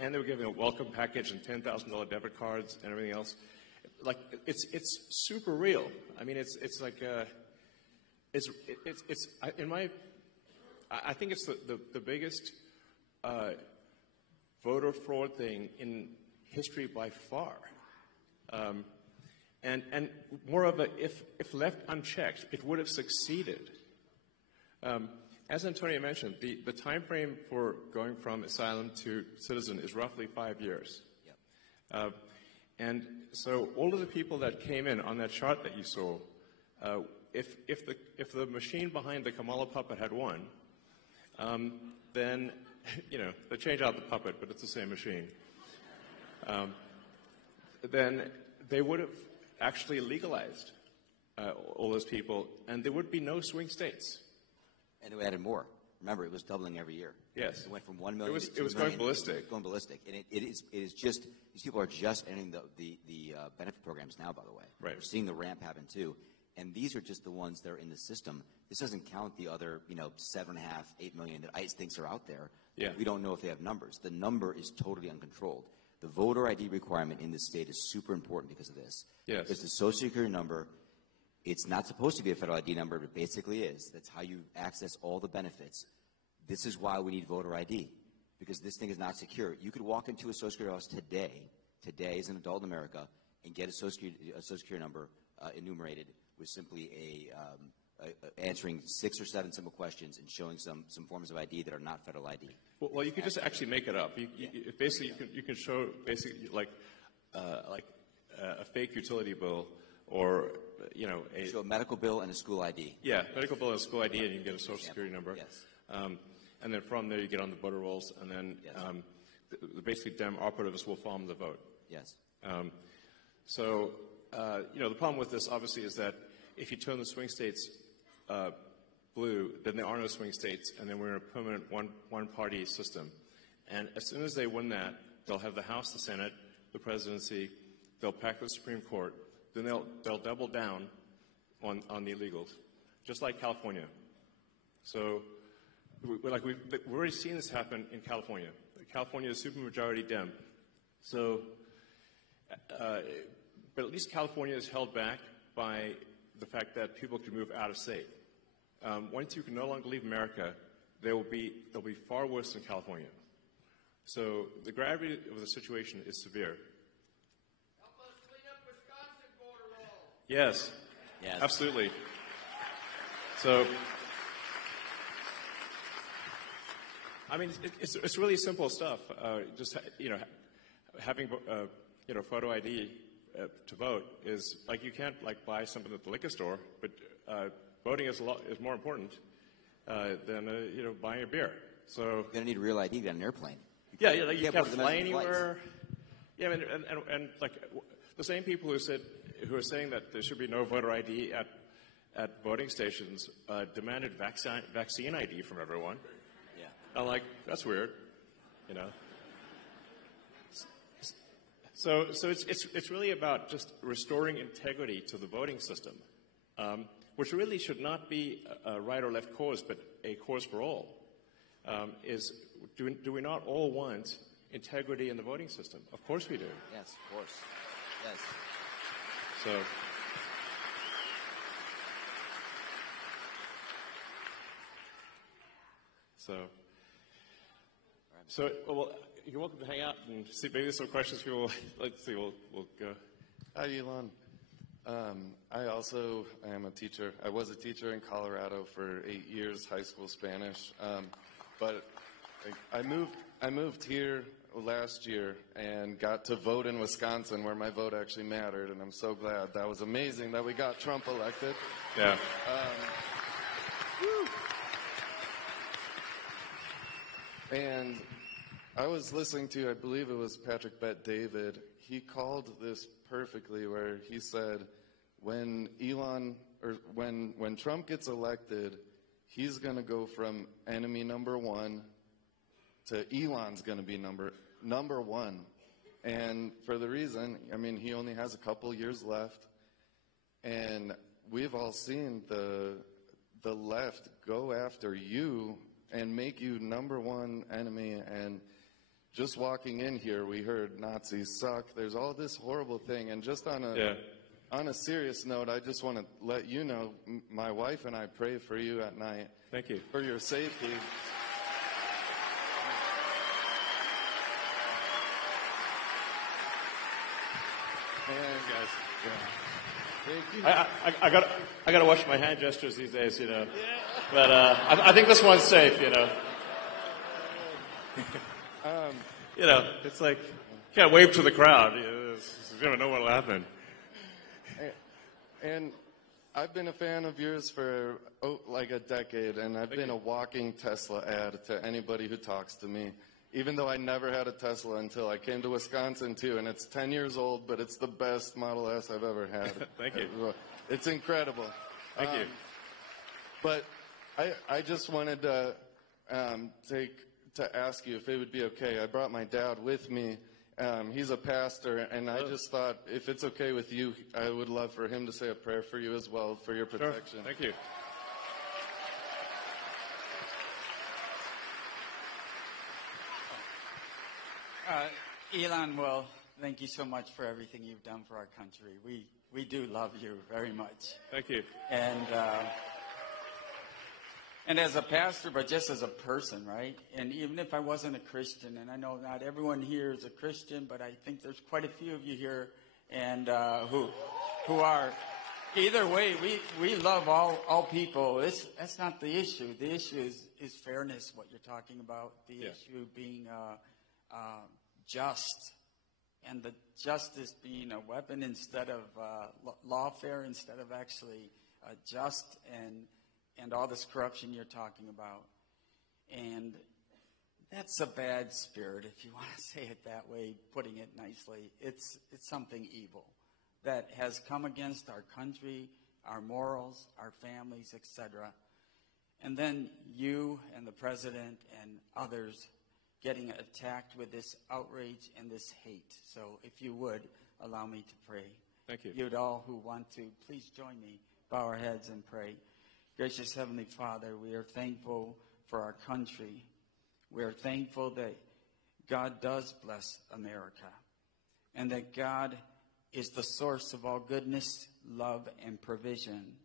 And they were giving a welcome package and $10,000 debit cards and everything else. Like, it's super real. I mean, it's like, I think it's the biggest voter fraud thing in history by far. And moreover, if left unchecked, it would have succeeded. As Antonio mentioned, the time frame for going from asylum to citizen is roughly 5 years. Yep. And so all of the people that came in on that chart that you saw, if the machine behind the Kamala puppet had won, then, you know, they change out the puppet, but it's the same machine. Then they would have actually legalized all those people, and there would be no swing states. And we added more. Remember, it was doubling every year. Yes. It went from 1 million to 2 It was million. going ballistic. It was going ballistic. And it is just, these people are just entering the benefit programs now, by the way. Right. We're seeing the ramp happen, too. And these are just the ones that are in the system. This doesn't count the other, 7.5, 8 million that ICE thinks are out there. Yeah. We don't know if they have numbers. The number is totally uncontrolled. The voter ID requirement in this state is super important because of this. Yes. Because the Social Security number, it's not supposed to be a federal ID number, but it basically is. That's how you access all the benefits. This is why we need voter ID, because this thing is not secure. You could walk into a Social Security office today as an adult in America, and get a Social Security number enumerated with simply answering 6 or 7 simple questions and showing some forms of ID that are not federal ID. Well, you could just actually make it up. Basically, you can show basically like a fake utility bill, or show a medical bill and a school ID. Yeah, medical bill and a school ID, and you can get a Social Security number. Yes. And then from there you get on the voter rolls, and then Yes. Basically Dem operatives will farm the vote. Yes. The problem with this obviously is that if you turn the swing states blue, then there are no swing states, and then we're in a permanent one-party system. And as soon as they win that, they'll have the House, the Senate, the presidency, they'll pack the Supreme Court, then they'll double down on the illegals, just like California. So we've already seen this happen in California. California is supermajority Dem. So, but at least California is held back by the fact that people can move out of state. Once you can no longer leave America, they'll be far worse than California. So the gravity of the situation is severe. Help us clean up Wisconsin border wall. Yes. Yes. Absolutely. So, I mean, it's really simple stuff. Just having photo ID to vote is like, you can't buy something at the liquor store, but voting is more important than buying a beer. So You're gonna need real ID to get on an airplane. You can't fly anywhere. Yeah, and the same people who are saying that there should be no voter ID at voting stations demanded vaccine ID from everyone. Yeah. I'm like, that's weird, So it's really about just restoring integrity to the voting system, which really should not be a right or left cause, but a cause for all. Do we not all want integrity in the voting system. Of course we do. Yes, of course. Yes. Well, you're welcome to hang out and see. Maybe there's some questions people. Let's see. We'll go. Hi, Elon. I also am a teacher. I was a teacher in Colorado for 8 years, high school Spanish. But I moved here last year and got to vote in Wisconsin, where my vote actually mattered, and I'm so glad. That was amazing that we got Trump elected. Yeah. And I was listening to, I believe it was Patrick Bet-David. He called this perfectly, where he said, when Trump gets elected, he's going to go from enemy number one to Elon's going to be number one. And for the reason, I mean, he only has a couple years left, and we've all seen the left go after you and make you number one enemy. And just walking in here, we heard Nazis suck. There's all this horrible thing. And just on a serious note, I just want to let you know, my wife and I pray for you at night. Thank you. For your safety. And guys, I got to watch my hand gestures these days, you know. Yeah. But I think this one's safe, you know. You know, it's like you can't wave to the crowd. You never know what'll happen. And I've been a fan of yours for like a decade, and I've been a walking Tesla ad to anybody who talks to me. Even though I never had a Tesla until I came to Wisconsin too, and it's 10 years old, but it's the best Model S I've ever had. Thank you. It's incredible. Thank you. But I just wanted to ask you if it would be okay. I brought my dad with me. He's a pastor, and I just thought, if it's okay with you, I would love for him to say a prayer for you as well, for your protection. Sure. Thank you. Elon, well, thank you so much for everything you've done for our country. We do love you very much. Thank you. And as a pastor, but just as a person, right? And even if I wasn't a Christian, and I know not everyone here is a Christian, but I think there's quite a few of you here and who are. Either way, we love all people. That's not the issue. The issue is fairness, what you're talking about. The issue being just, and the justice being a weapon instead of lawfare, instead of actually just, and all this corruption you're talking about. And that's a bad spirit, if you want to say it that way, putting it nicely. It's something evil that has come against our country, our morals, our families, etc. And then you and the president and others getting attacked with this outrage and this hate. So if you would, allow me to pray. Thank you. You'd all who want to, please join me. Bow our heads and pray. Gracious Heavenly Father, we are thankful for our country. We are thankful that God does bless America, and that God is the source of all goodness, love, and provision,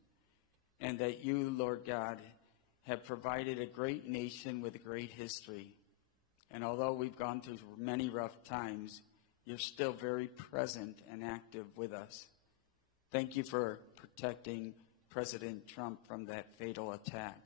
and that you, Lord God, have provided a great nation with a great history. And although we've gone through many rough times, you're still very present and active with us. Thank you for protecting President Trump from that fatal attack.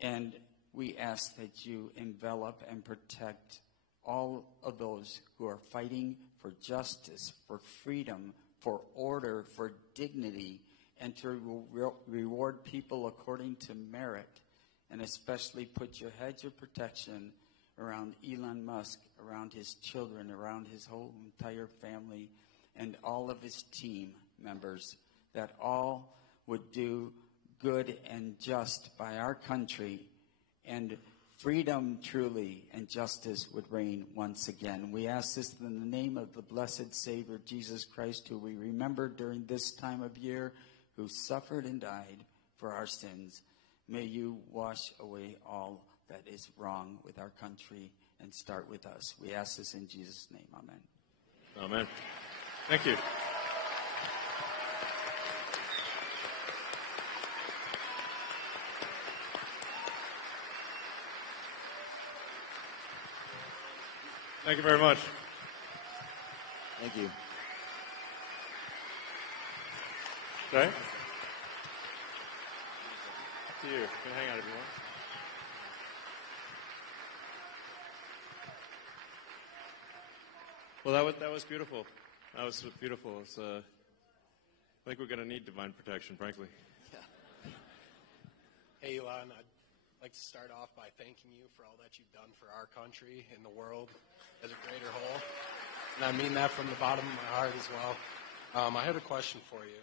And we ask that you envelop and protect all of those who are fighting for justice, for freedom, for order, for dignity, and to reward people according to merit, and especially put your hedge of protection around Elon Musk, around his children, around his whole entire family, and all of his team members, that all would do good and just by our country, and freedom truly and justice would reign once again. We ask this in the name of the blessed Savior, Jesus Christ, who we remember during this time of year, who suffered and died for our sins. May you wash away all that is wrong with our country and start with us. We ask this in Jesus' name. Amen. Amen. Thank you. Thank you very much. Thank you. Okay. To you. You can hang out if you want. Well, that was beautiful. That was beautiful. It's, I think we're going to need divine protection, frankly. Hey, Elon, I'd like to start off by thanking you for all that you've done for our country and the world as a greater whole. And I mean that from the bottom of my heart as well. I have a question for you.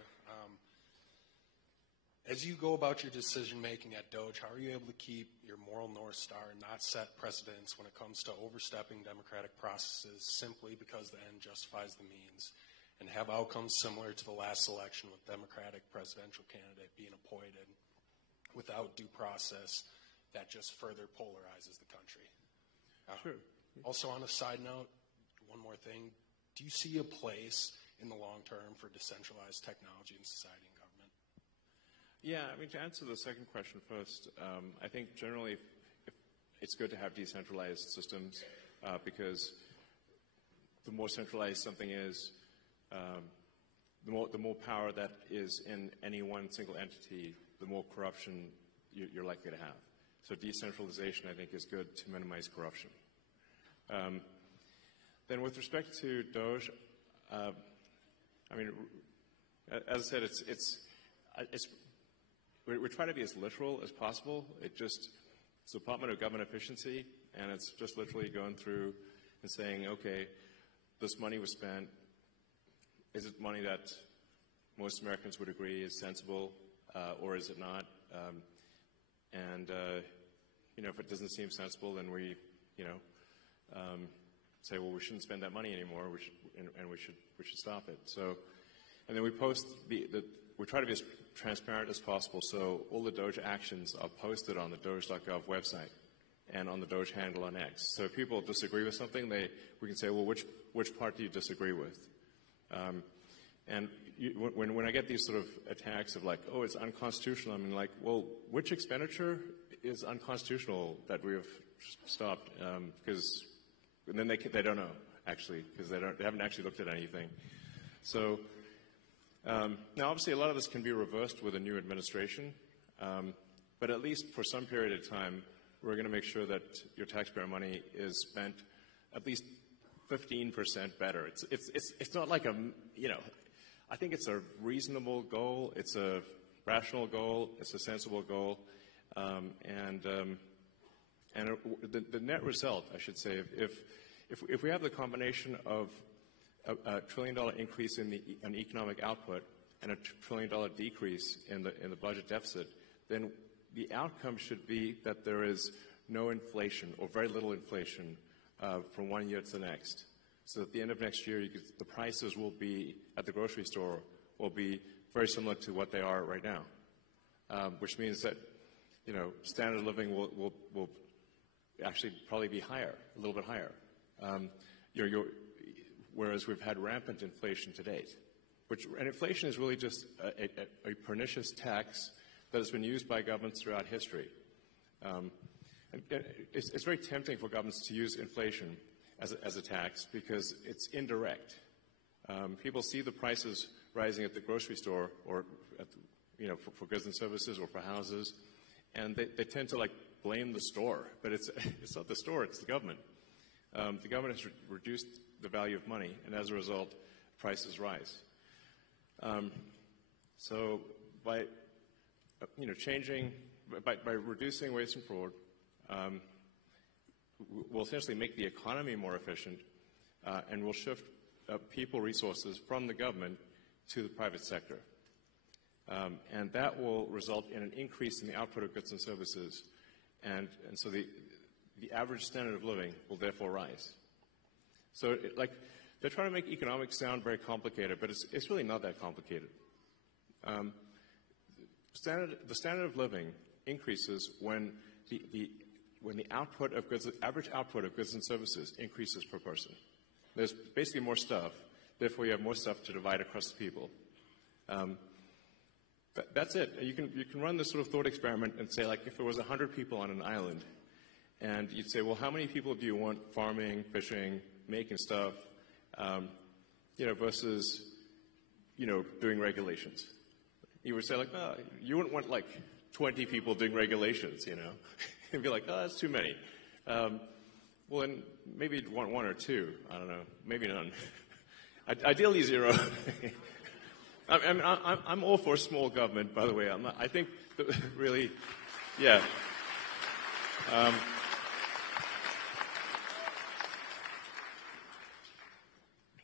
As you go about your decision-making at Doge, how are you able to keep your moral North Star and not set precedents when it comes to overstepping democratic processes simply because the end justifies the means, and have outcomes similar to the last election with Democratic presidential candidate being appointed without due process that just further polarizes the country? Sure. Also, on a side note, one more thing. Do you see a place in the long term for decentralized technology in society and government? Yeah, I mean, to answer the second question first, I think generally it's good to have decentralized systems because the more centralized something is, the more power that is in any one single entity, the more corruption you're likely to have. So decentralization, I think, is good to minimize corruption. Then with respect to Doge, I mean, as I said, we try to be as literal as possible. It's the Department of Government Efficiency, and it's just literally going through and saying, okay, this money was spent. Is it money that most Americans would agree is sensible, or is it not? If it doesn't seem sensible, then we, say, well, we shouldn't spend that money anymore. We should stop it. So, and then we post we try to be as transparent as possible. So all the Doge actions are posted on the Doge.gov website and on the Doge handle on X. So if people disagree with something, we can say, well, which part do you disagree with? When I get these sort of attacks of like, oh, it's unconstitutional, I mean, like, well, which expenditure is unconstitutional that we have stopped? Because then they don't know, actually, because they haven't actually looked at anything. So now, obviously, a lot of this can be reversed with a new administration, but at least for some period of time, we're going to make sure that your taxpayer money is spent at least 15% better. It's not like I think it's a reasonable goal. It's a rational goal. It's a sensible goal, the net result, I should say, if we have the combination of a $1 trillion increase in economic output and a $1 trillion decrease in the budget deficit, then the outcome should be that there is no inflation or very little inflation from one year to the next. So at the end of next year, the prices will be at the grocery store will be very similar to what they are right now, which means that standard of living will actually probably be higher, a little bit higher. Whereas we've had rampant inflation to date. And inflation is really just a pernicious tax that has been used by governments throughout history. It's very tempting for governments to use inflation as a tax because it's indirect. People see the prices rising at the grocery store or for goods and services or for houses, and they tend to blame the store. But it's not the store, it's the government. The government has reduced the value of money, and as a result, prices rise. So by by reducing waste and fraud, we'll essentially make the economy more efficient, and we'll shift people resources from the government to the private sector. And that will result in an increase in the output of goods and services, and so the average standard of living will therefore rise. So, they're trying to make economics sound very complicated, but it's really not that complicated. The standard of living increases when the when the output of goods, the average output of goods and services increases per person. There's basically more stuff. Therefore, you have more stuff to divide across the people. That's it. You can run this sort of thought experiment and say, like, if there was 100 people on an island, and you'd say, well, how many people do you want farming, fishing, making stuff, versus, doing regulations? You would say, like, oh, you wouldn't want, like, 20 people doing regulations, and be like, oh, that's too many. Well, then maybe you'd want one or two. I don't know. Maybe none. Ideally, zero. I'm all for small government, by the way. I think that really, yeah.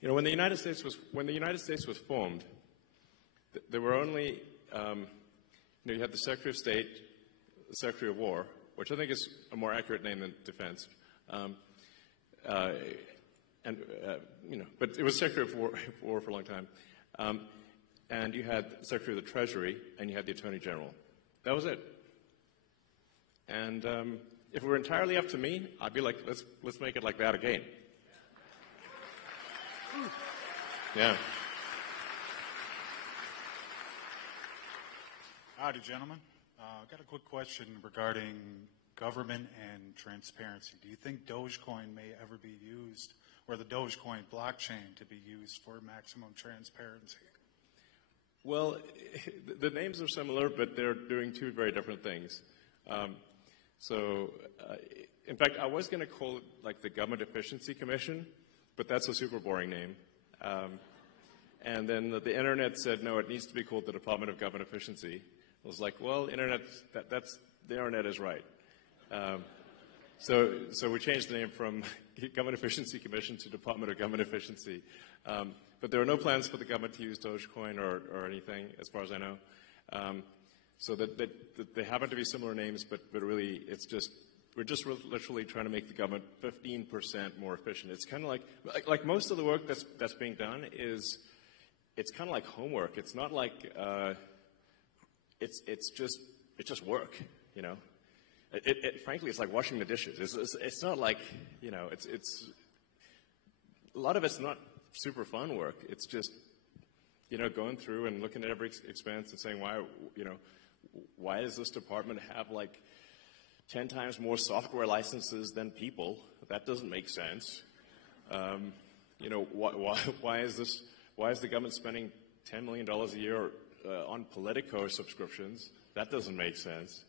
When the United States was formed, there were only, you had the Secretary of State, the Secretary of War, which I think is a more accurate name than defense, but it was Secretary of War for a long time. And you had the Secretary of the Treasury, and you had the Attorney General. That was it. And if it were entirely up to me, I'd be like, let's make it like that again. Yeah. Howdy, gentlemen. I've got a quick question regarding government and transparency. Do you think Dogecoin may ever be used, or the Dogecoin blockchain to be used for maximum transparency? Well, the names are similar, but they're doing two very different things. In fact, I was going to call it like the Government Efficiency Commission, but that's a super boring name. And then the internet said, no, it needs to be called the Department of Government Efficiency. I was like, well, the internet is right. So we changed the name from Government Efficiency Commission to Department of Government Efficiency. But there are no plans for the government to use Dogecoin or anything, as far as I know. So that they happen to be similar names, but really we're just literally trying to make the government 15% more efficient. It's kind of like most of the work that's being done it's kind of like homework. It's not like it's just work, Frankly, it's like washing the dishes. It's not like, it's a lot of it's not super fun work. It's just, going through and looking at every expense and saying, why does this department have like 10 times more software licenses than people? That doesn't make sense. Why is the government spending $10 million a year on Politico subscriptions? That doesn't make sense.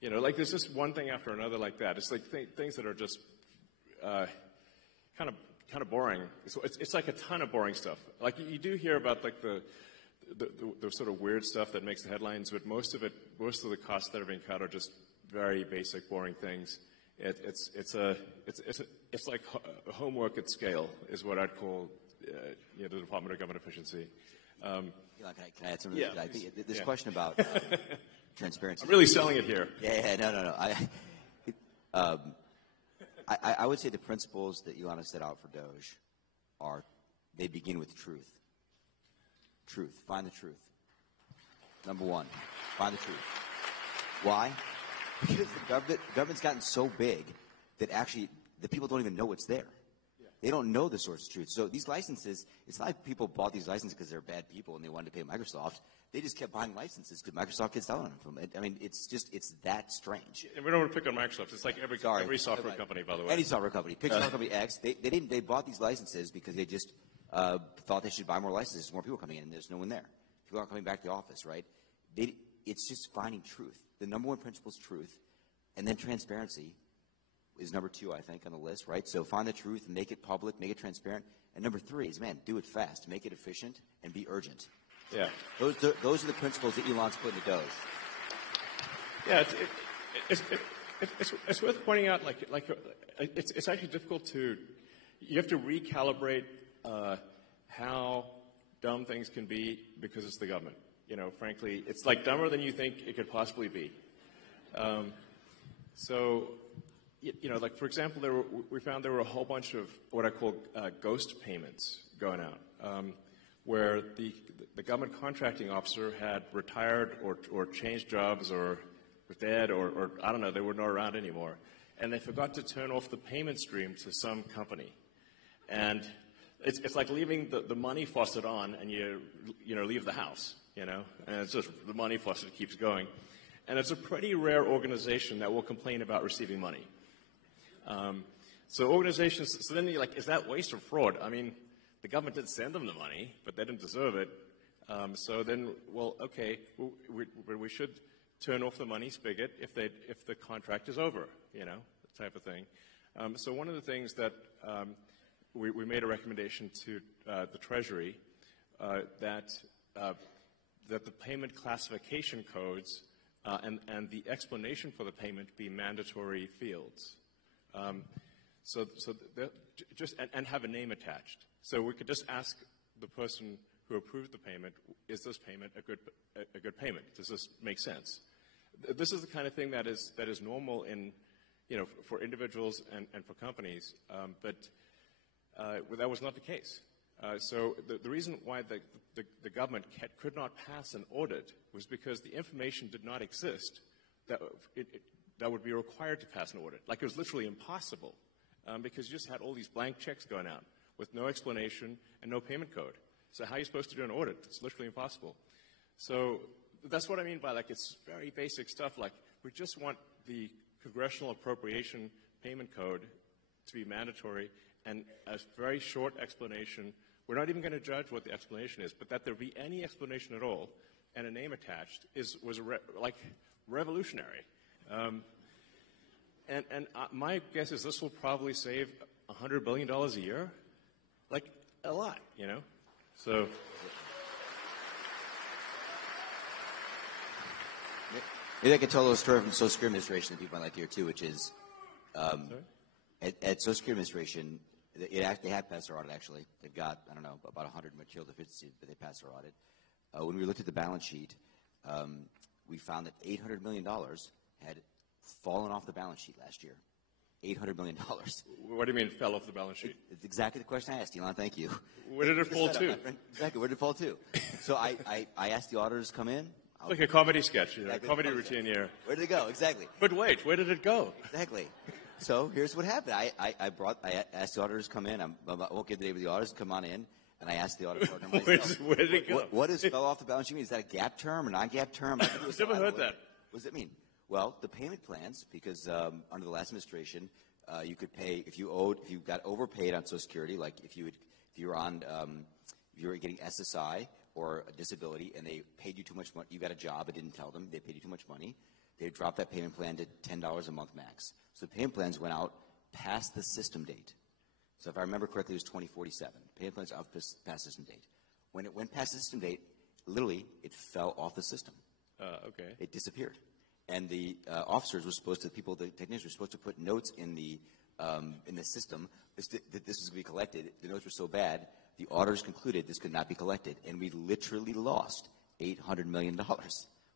There's just one thing after another like that. It's like things that are just kind of boring. It's like a ton of boring stuff. Like you do hear about like the sort of weird stuff that makes the headlines, but most of the costs that are being cut are just very basic, boring things. It's like homework at scale is what I'd call the Department of Government Efficiency. Can I add something? Yeah, I think this question about transparency. I'm really selling it here. Yeah, no. I would say the principles that Elon has set out for Doge they begin with truth. Truth. Find the truth. Number one, find the truth. Why? Because the government's gotten so big that actually the people don't even know what's there. They don't know the source of truth. So these licenses, it's not like people bought these licenses because they're bad people and they wanted to pay Microsoft. They just kept buying licenses because Microsoft gets selling them from it. I mean, it's that strange. And we don't want to pick on Microsoft. It's like every software company, by the way. Any software company. Pick software company X. They bought these licenses because they just thought they should buy more licenses. There's more people coming in and there's no one there. People aren't coming back to the office, right? It's just finding truth. The number one principle is truth. And then transparency is number 2, I think, on the list, right? So find the truth, make it public, make it transparent. And number 3 is, do it fast, make it efficient, and be urgent. Yeah. Those are the principles that Elon's put into Doge. Yeah, it's worth pointing out, it's actually difficult you have to recalibrate how dumb things can be because it's the government. Frankly, it's like dumber than you think it could possibly be. For example, we found there were a whole bunch of what I call ghost payments going out, where the government contracting officer had retired or changed jobs or was dead or I don't know, they were not around anymore. and they forgot to turn off the payment stream to some company. And it's like leaving the money faucet on and you leave the house, and it's just the money faucet keeps going. And it's a pretty rare organization that will complain about receiving money. So organizations, so then you're like, is that waste or fraud? I mean, the government did send them the money, but they didn't deserve it. So then, well, okay, we should turn off the money spigot if the contract is over, type of thing. So one of the things that we made a recommendation to the Treasury that the payment classification codes and the explanation for the payment be mandatory fields. And have a name attached. So we could just ask the person who approved the payment, is this payment a good payment? Does this make sense? This is the kind of thing that is normal in, for individuals and for companies, but that was not the case. So the reason why the government could not pass an audit was because the information did not exist that would be required to pass an audit. Like, it was literally impossible because you just had all these blank checks going out with no explanation and no payment code. So how are you supposed to do an audit? It's literally impossible. So that's what I mean by, like, it's very basic stuff. Like, we just want the congressional appropriation payment code to be mandatory and a very short explanation. We're not even going to judge what the explanation is, but that there be any explanation at all and a name attached was revolutionary. My guess is this will probably save $100 billion a year, like a lot, So. Maybe I could tell a little story from the Social Security Administration that people might like to hear too, which is at Social Security Administration, they had passed their audit actually. They've got, I don't know, about 100 material deficiencies, but they passed their audit. When we looked at the balance sheet, we found that $800 million had fallen off the balance sheet last year. $800 million. What do you mean fell off the balance sheet? It's exactly the question I asked, Elon. Thank you. Where did it fall to? Exactly. Where did it fall to? So I asked the auditors to come in. It's like a comedy sketch, a comedy routine here. Where did it go? Exactly. But wait, where did it go? Exactly. So here's what happened. I asked the auditors to come in. I won't give the name of the auditors. Come on in. And I asked the audit partner myself, where did it go? What does fell off the balance sheet mean? Is that a gap term or non-gap term? I've never heard that. What does it mean? Well, the payment plans, because under the last administration, you could pay if you got overpaid on Social Security, like if you were getting SSI or a disability, and they paid you too much money. You got a job, but didn't tell them. They paid you too much money. They dropped that payment plan to $10 a month max. So the payment plans went out past the system date. So if I remember correctly, it was 2047. Payment plans out past system date. When it went past the system date, literally, it fell off the system. Okay. It disappeared. And the officers were supposed to, the technicians were supposed to put notes in the system that this was going to be collected. The notes were so bad, the auditors concluded this could not be collected, and we literally lost $800 million.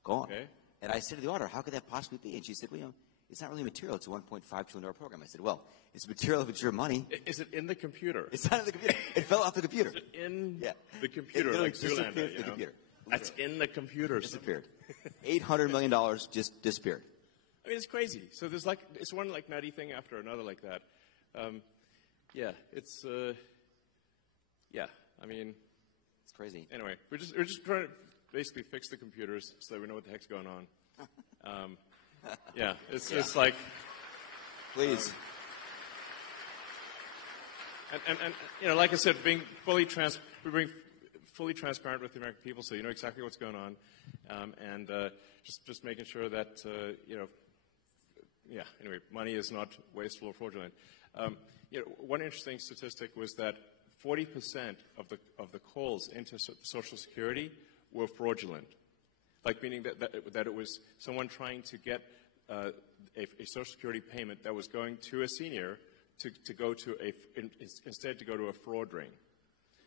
Gone. Okay. And I said to the auditor, how could that possibly be? And she said, well, it's not really material. It's a $1.5 trillion program. I said, well, it's material if it's your money. Is it in the computer? It's not in the computer. It fell off the computer. Is it in the computer? It like disappeared Zoolander, from the computer. That's in the computer. Disappeared. $800 million just disappeared. I mean, it's crazy. So there's it's one nutty thing after another like that. It's it's crazy. Anyway, we're just trying to basically fix the computers so that we know what the heck's going on. It's like, please. And like I said, being fully transparent with the American people, so you know exactly what's going on, and just making sure that anyway, money is not wasteful or fraudulent. One interesting statistic was that 40% of the calls into Social Security were fraudulent, like meaning that it was someone trying to get a Social Security payment that was going to a senior to go to instead to go to a fraud ring.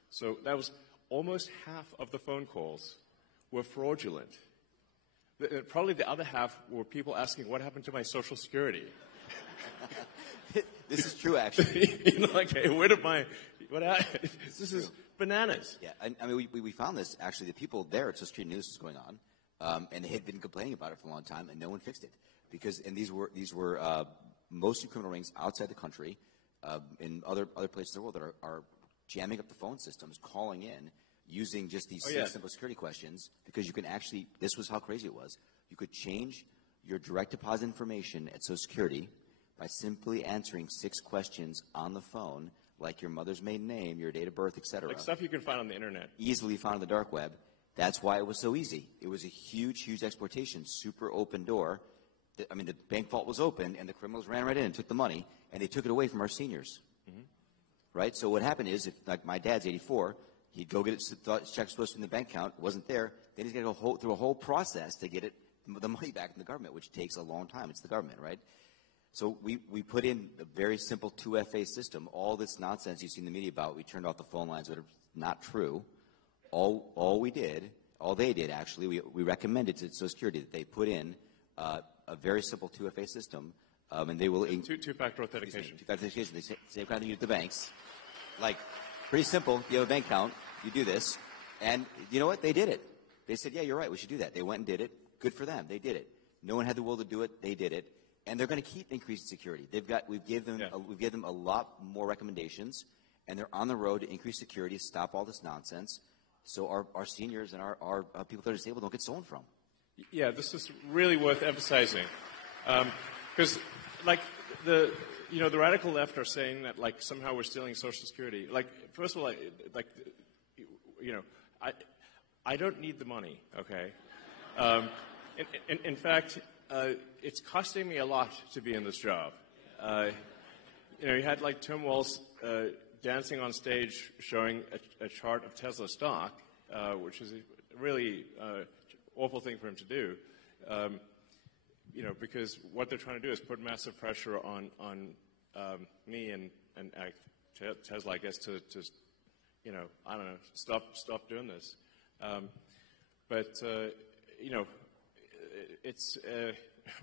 So that was almost half of the phone calls were fraudulent. Probably the other half were people asking, what happened to my Social Security? This is true, actually. Hey, where did this is bananas. Yeah, I mean, we found this, actually, the people there at Social Security knew this was going on, and they had been complaining about it for a long time, and no one fixed it. And these were mostly criminal rings outside the country, in other places in the world that are jamming up the phone systems, calling in, using just these six simple security questions, because you can actually, this was how crazy it was, you could change your direct deposit information at Social Security by simply answering 6 questions on the phone, like your mother's maiden name, your date of birth, etc. Like stuff you can find on the internet. Easily found on the dark web. That's why it was so easy. It was a huge, huge exploitation, super open door. I mean, the bank vault was open, and the criminals ran right in and took the money, and they took it away from our seniors. Mm-hmm. Right? So what happened is, if, like my dad's 84, he'd go get it, thought his check was supposed to be in the bank account, wasn't there, then he's got to go through a whole process to get it, the money back from the government, which takes a long time. It's the government, right? So we put in a very simple 2FA system. All this nonsense you see in the media about, we turned off the phone lines, that are not true. All they did actually, we recommended to Social Security that they put in a very simple 2FA system, and they will... Two-factor authentication. Two-factor authentication. They same kind of thing you do at the banks. Like, pretty simple. If you have a bank account, you do this. And you know what? They did it. They said, yeah, you're right, we should do that. They went and did it. Good for them. They did it. No one had the will to do it. They did it. And they're going to keep increasing security. We've given them a lot more recommendations, and they're on the road to increase security, stop all this nonsense, so our seniors and our people that are disabled don't get stolen from. Yeah, this is really worth emphasizing, because like the radical left are saying that like somehow we're stealing Social Security. Like, first of all, I don't need the money. Okay, in fact, it's costing me a lot to be in this job. You had like Tim Walz dancing on stage showing a chart of Tesla stock, which is a really awful thing for him to do, because what they're trying to do is put massive pressure on me and Tesla, I guess, to I don't know, stop doing this. It's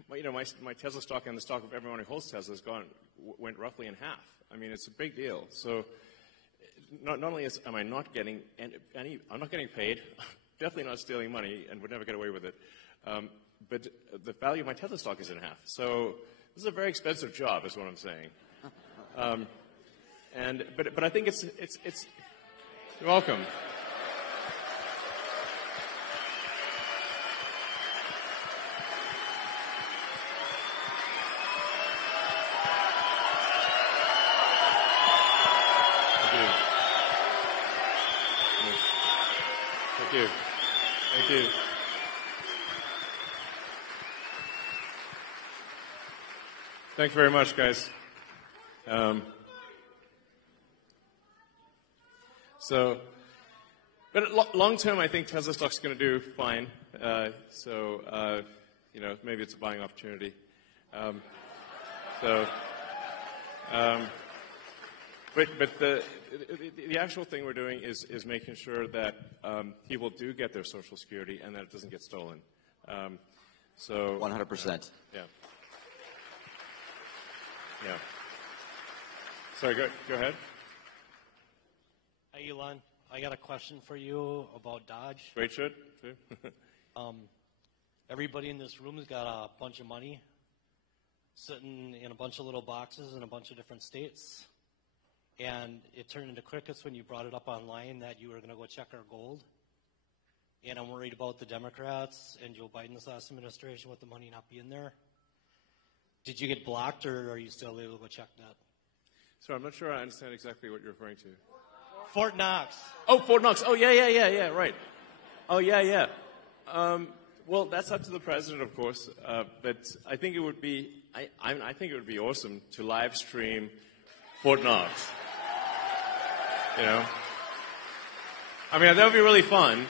my Tesla stock and the stock of everyone who holds Tesla went roughly in half. I mean, it's a big deal. So not only am I not getting I'm not getting paid, definitely not stealing money, and would never get away with it. But the value of my Tesla stock is in half. So this is a very expensive job, is what I'm saying. But I think it's you're welcome. Thank you. Thank you very much, guys. But long term, I think Tesla stock's going to do fine. Maybe it's a buying opportunity. But the actual thing we're doing is making sure that people do get their Social Security and that it doesn't get stolen. 100%. Yeah. Sorry, go ahead. Hi, Elon. I got a question for you about Dodge. Great shirt. Everybody in this room has got a bunch of money sitting in a bunch of little boxes in a bunch of different states. And it turned into crickets when you brought it up online that you were going to go check our gold. And I'm worried about the Democrats and Joe Biden's last administration with the money not being there. Did you get blocked, or are you still able to go check that? Sorry, I'm not sure I understand exactly what you're referring to. Fort Knox. Oh, Fort Knox. Oh, yeah, right. Oh, yeah. Well, that's up to the president, of course. But I think it would be, I think it would be awesome to live stream Fort Knox. I mean, that would be really fun.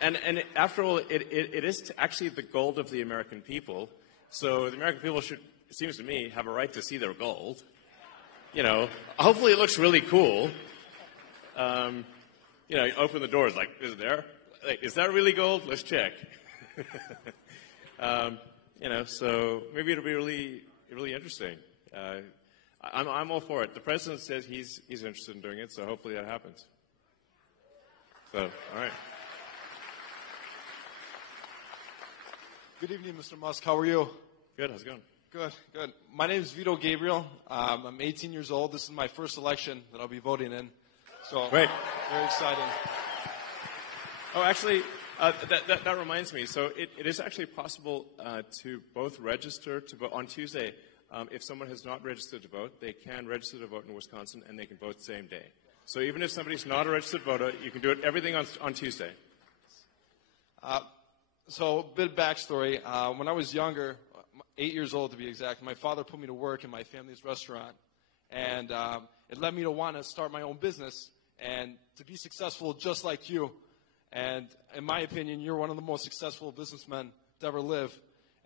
And after all, it is actually the gold of the American people. So the American people should, it seems to me, have a right to see their gold. Hopefully it looks really cool. You open the doors, like, is it there? Like, is that really gold? Let's check. So maybe it'll be really, really interesting. I'm all for it. The president says he's interested in doing it, so hopefully that happens. So, all right. Good evening, Mr. Musk. How are you? Good. How's it going? Good, good. My name is Vito Gabriel. I'm 18 years old. This is my first election that I'll be voting in. So, Great. Very exciting. Oh, actually, that reminds me. So it is actually possible to both register to vote on Tuesday. If someone has not registered to vote, they can register to vote in Wisconsin, and they can vote the same day. So even if somebody's not a registered voter, you can do everything on Tuesday. So, a bit of backstory. When I was younger, 8 years old to be exact, my father put me to work in my family's restaurant. And it led me to want to start my own business and to be successful just like you. And in my opinion, you're one of the most successful businessmen to ever live.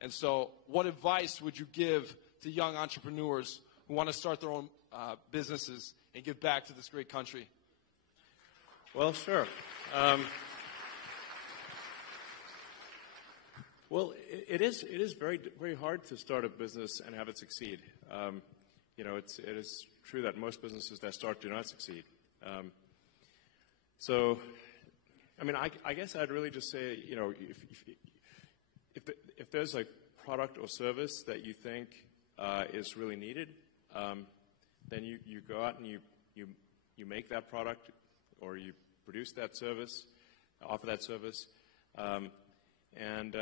And so what advice would you give to young entrepreneurs who want to start their own businesses and give back to this great country? Well, sure. Well, it is very, very hard to start a business and have it succeed. It is true that most businesses that start do not succeed. So, I mean, I guess I'd really just say, if there's a product or service that you think is really needed, then you go out and you make that product, or you produce that service, offer that service, and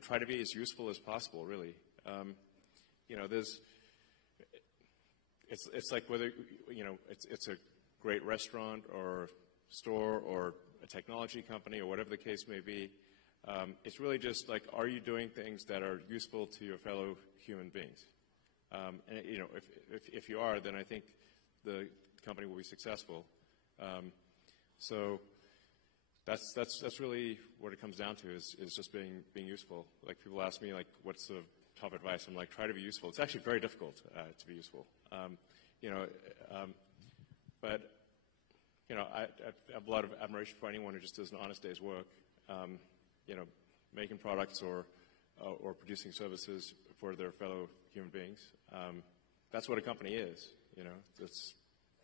try to be as useful as possible, really. It's like whether, it's a great restaurant or store or a technology company or whatever the case may be. It's really just like, are you doing things that are useful to your fellow human beings? And if you are, then I think the company will be successful. So that's really what it comes down to, is just being useful. Like, people ask me, like, what's the top advice? I'm like, try to be useful. It's actually very difficult to be useful. But I have a lot of admiration for anyone who just does an honest day's work, making products or producing services for their fellow human beings. That's what a company is.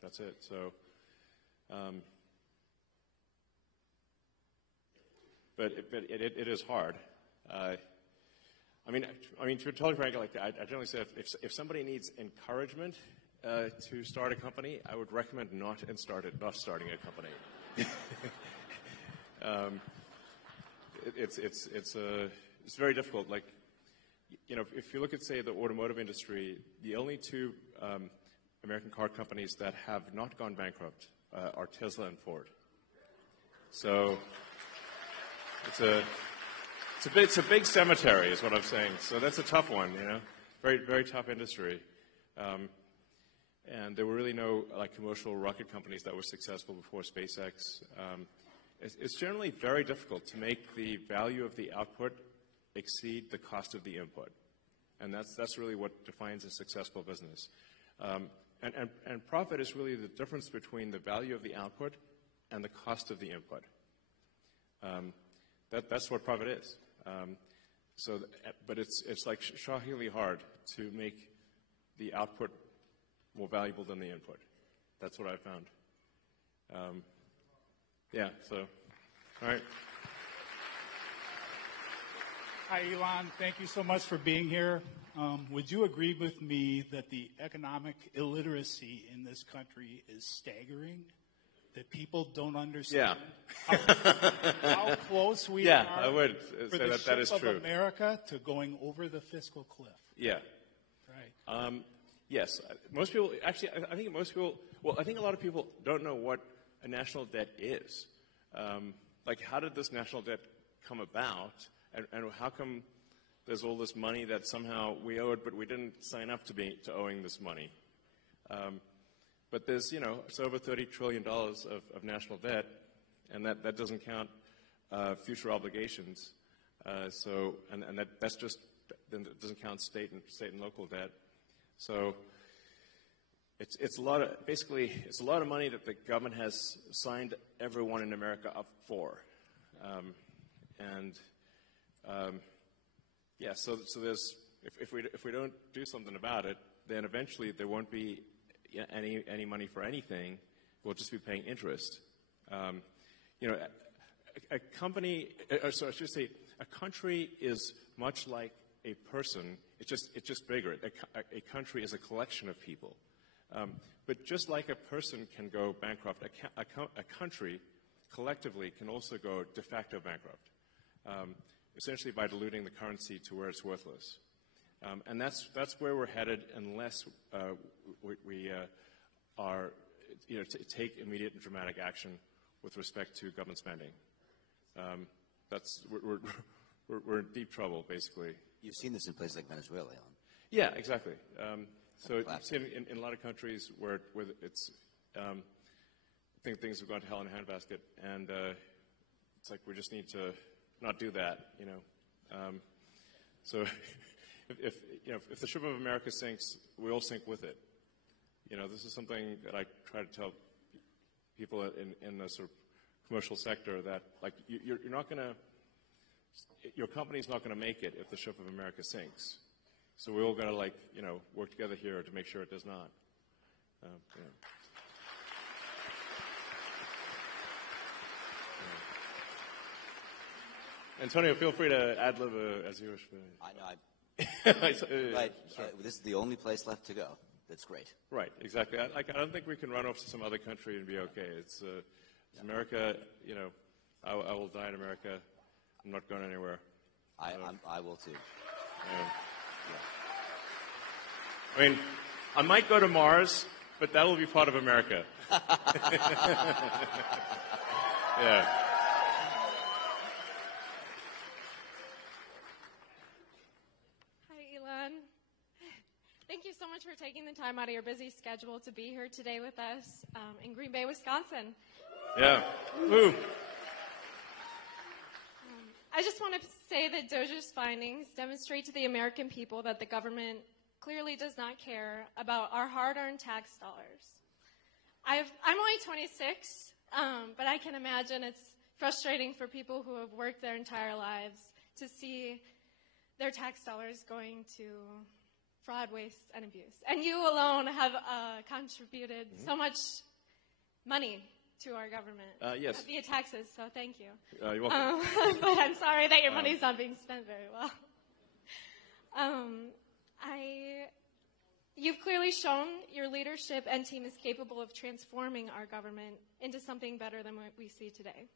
That's it. So, but it is hard. I mean, to be totally frank, like I generally say, if somebody needs encouragement to start a company, I would recommend not starting a company. It's very difficult. Like, if you look at, say, the automotive industry, the only two American car companies that have not gone bankrupt are Tesla and Ford. So it's a big cemetery, is what I'm saying. So that's a tough one, very, very tough industry. And there were really no commercial rocket companies that were successful before SpaceX. It's generally very difficult to make the value of the output exceed the cost of the input, and that's really what defines a successful business. And profit is really the difference between the value of the output and the cost of the input. That's what profit is. But it's like shockingly hard to make the output more valuable than the input. That's what I found. So, all right. Hi, Elon. Thank you so much for being here. Would you agree with me that the economic illiteracy in this country is staggering? That people don't understand how close we are I would for say the that is ship true. of America to going over the fiscal cliff. Yeah. Right. Yes. Most people, actually, I think a lot of people don't know what a national debt is. Like, how did this national debt come about, and how come there's all this money that somehow we owed, but we didn't sign up to owing this money? But there's, it's over $30 trillion of national debt, and that doesn't count future obligations. That's just, then it doesn't count state and local debt. So it's a lot of money that the government has signed everyone in America up for, So there's, if we don't do something about it, then eventually there won't be any money for anything. We'll just be paying interest. A company, or so I should say, a country is much like a person, it's just bigger. A country is a collection of people. But just like a person can go bankrupt, a country collectively can also go de facto bankrupt, essentially by diluting the currency to where it's worthless. And that's where we're headed unless we are, take immediate and dramatic action with respect to government spending. We're in deep trouble, basically. You've seen this in places like Venezuela, Elon. Yeah, exactly. So you've seen it in a lot of countries where it's, I think things have gone to hell in a handbasket, and it's like we just need to not do that, So if the ship of America sinks, we all sink with it. This is something that I try to tell people in the sort of commercial sector that, like, you're not going to, your company's not going to make it if the ship of America sinks. So we all got to, work together here to make sure it does not. Antonio, feel free to ad-lib as you wish. I know. Right. This is the only place left to go. That's great. Right, exactly. I don't think we can run off to some other country and be okay. It's America, I will die in America. I'm not going anywhere. I will too. I mean, I might go to Mars, but that will be part of America. Yeah. Thank you so much for taking the time out of your busy schedule to be here today with us in Green Bay, Wisconsin. Yeah. Woo. I just want to say that Doge's findings demonstrate to the American people that the government clearly does not care about our hard-earned tax dollars. I'm only 26, but I can imagine it's frustrating for people who have worked their entire lives to see their tax dollars going to fraud, waste, and abuse. And you alone have contributed so much money to our government yes. via taxes, so thank you. You're welcome. But I'm sorry that your money's not being spent very well. You've clearly shown your leadership and team is capable of transforming our government into something better than what we see today.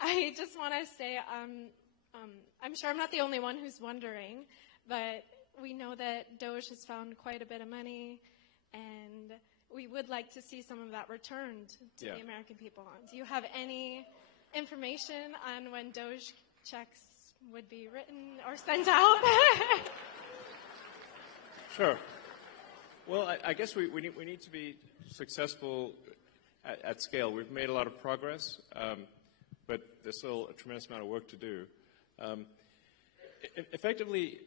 I just want to say I'm sure I'm not the only one who's wondering, but we know that Doge has found quite a bit of money, and we would like to see some of that returned to the American people. Do you have any information on when Doge checks would be written or sent out? Sure. Well, I guess we need to be successful at scale. We've made a lot of progress, but there's still a tremendous amount of work to do. Effectively,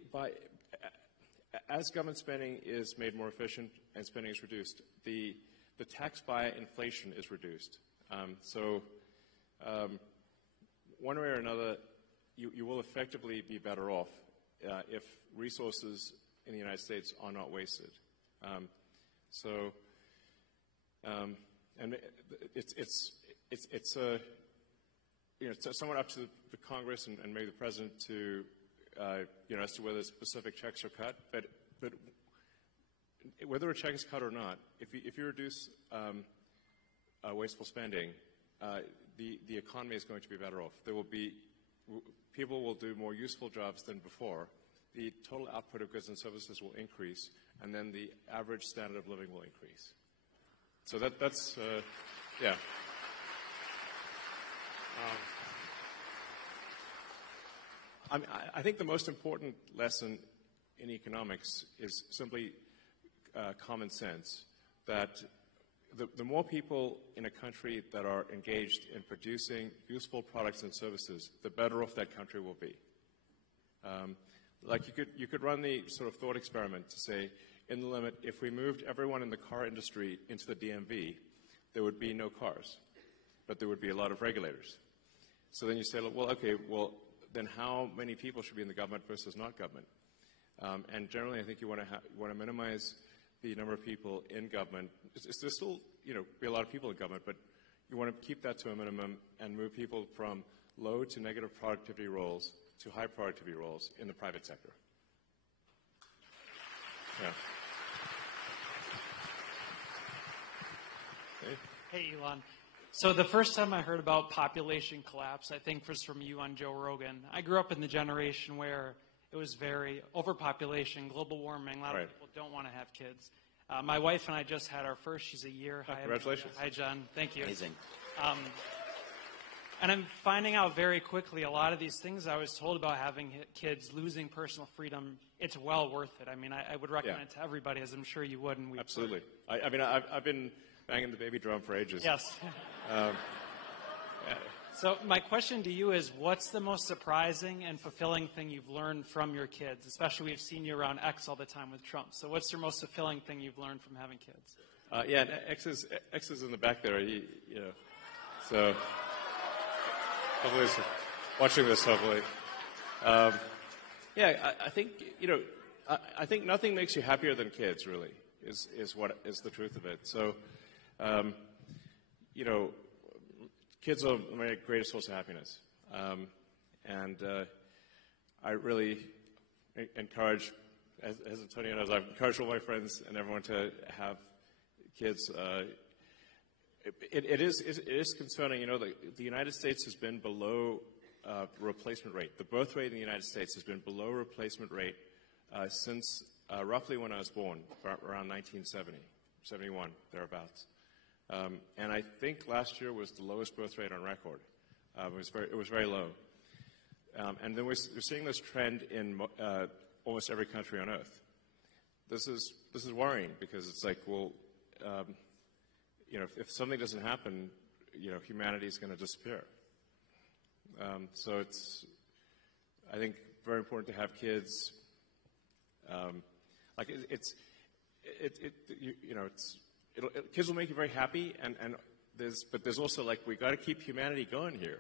as government spending is made more efficient and spending is reduced, the tax by inflation is reduced. So one way or another, you will effectively be better off if resources in the United States are not wasted. And it's somewhat up to the Congress and maybe the President to as to whether specific checks are cut. But whether a check is cut or not, if you reduce wasteful spending, the economy is going to be better off. People will do more useful jobs than before. The total output of goods and services will increase, and then the average standard of living will increase. So that's yeah. I think the most important lesson in economics is simply common sense, that the more people in a country that are engaged in producing useful products and services, the better off that country will be. Like you could run the sort of thought experiment to say, in the limit, if we moved everyone in the car industry into the DMV, there would be no cars, but there would be a lot of regulators. So then you say, well, then how many people should be in the government versus not government? And generally, I think you want to minimize the number of people in government. There's still, be a lot of people in government, but you want to keep that to a minimum and move people from low to negative productivity roles to high productivity roles in the private sector. Yeah. Hey, Elon. So the first time I heard about population collapse, I think was from you on Joe Rogan. I grew up in the generation where it was very overpopulation, global warming. A lot of people don't want to have kids. My wife and I just had our first. She's a year. Hi, congratulations. Hi, John. Thank you. Amazing. And I'm finding out very quickly a lot of these things I was told about having kids, losing personal freedom, it's well worth it. I mean, I would recommend it to everybody, as I'm sure you would. And absolutely. I mean, I've been banging the baby drum for ages. Yes. So my question to you is, what's the most surprising and fulfilling thing you've learned from your kids? Especially we've seen you around X all the time with Trump. So what's your most fulfilling thing you've learned from having kids? Yeah, and X is in the back there. So hopefully he's watching this. Hopefully, I think I think nothing makes you happier than kids. Really, is what is the truth of it. So, kids are my greatest source of happiness, and I really encourage, as Antonio knows, I've encouraged all my friends and everyone to have kids. It is concerning. The United States has been below replacement rate. The birth rate in the United States has been below replacement rate since roughly when I was born, around 1970, 71, thereabouts. And I think last year was the lowest birth rate on record. It was very low. And then we're seeing this trend in almost every country on Earth. This is worrying because it's like, well, if something doesn't happen, humanity is going to disappear. So it's, I think, very important to have kids. Kids will make you very happy, but there's also we got to keep humanity going here.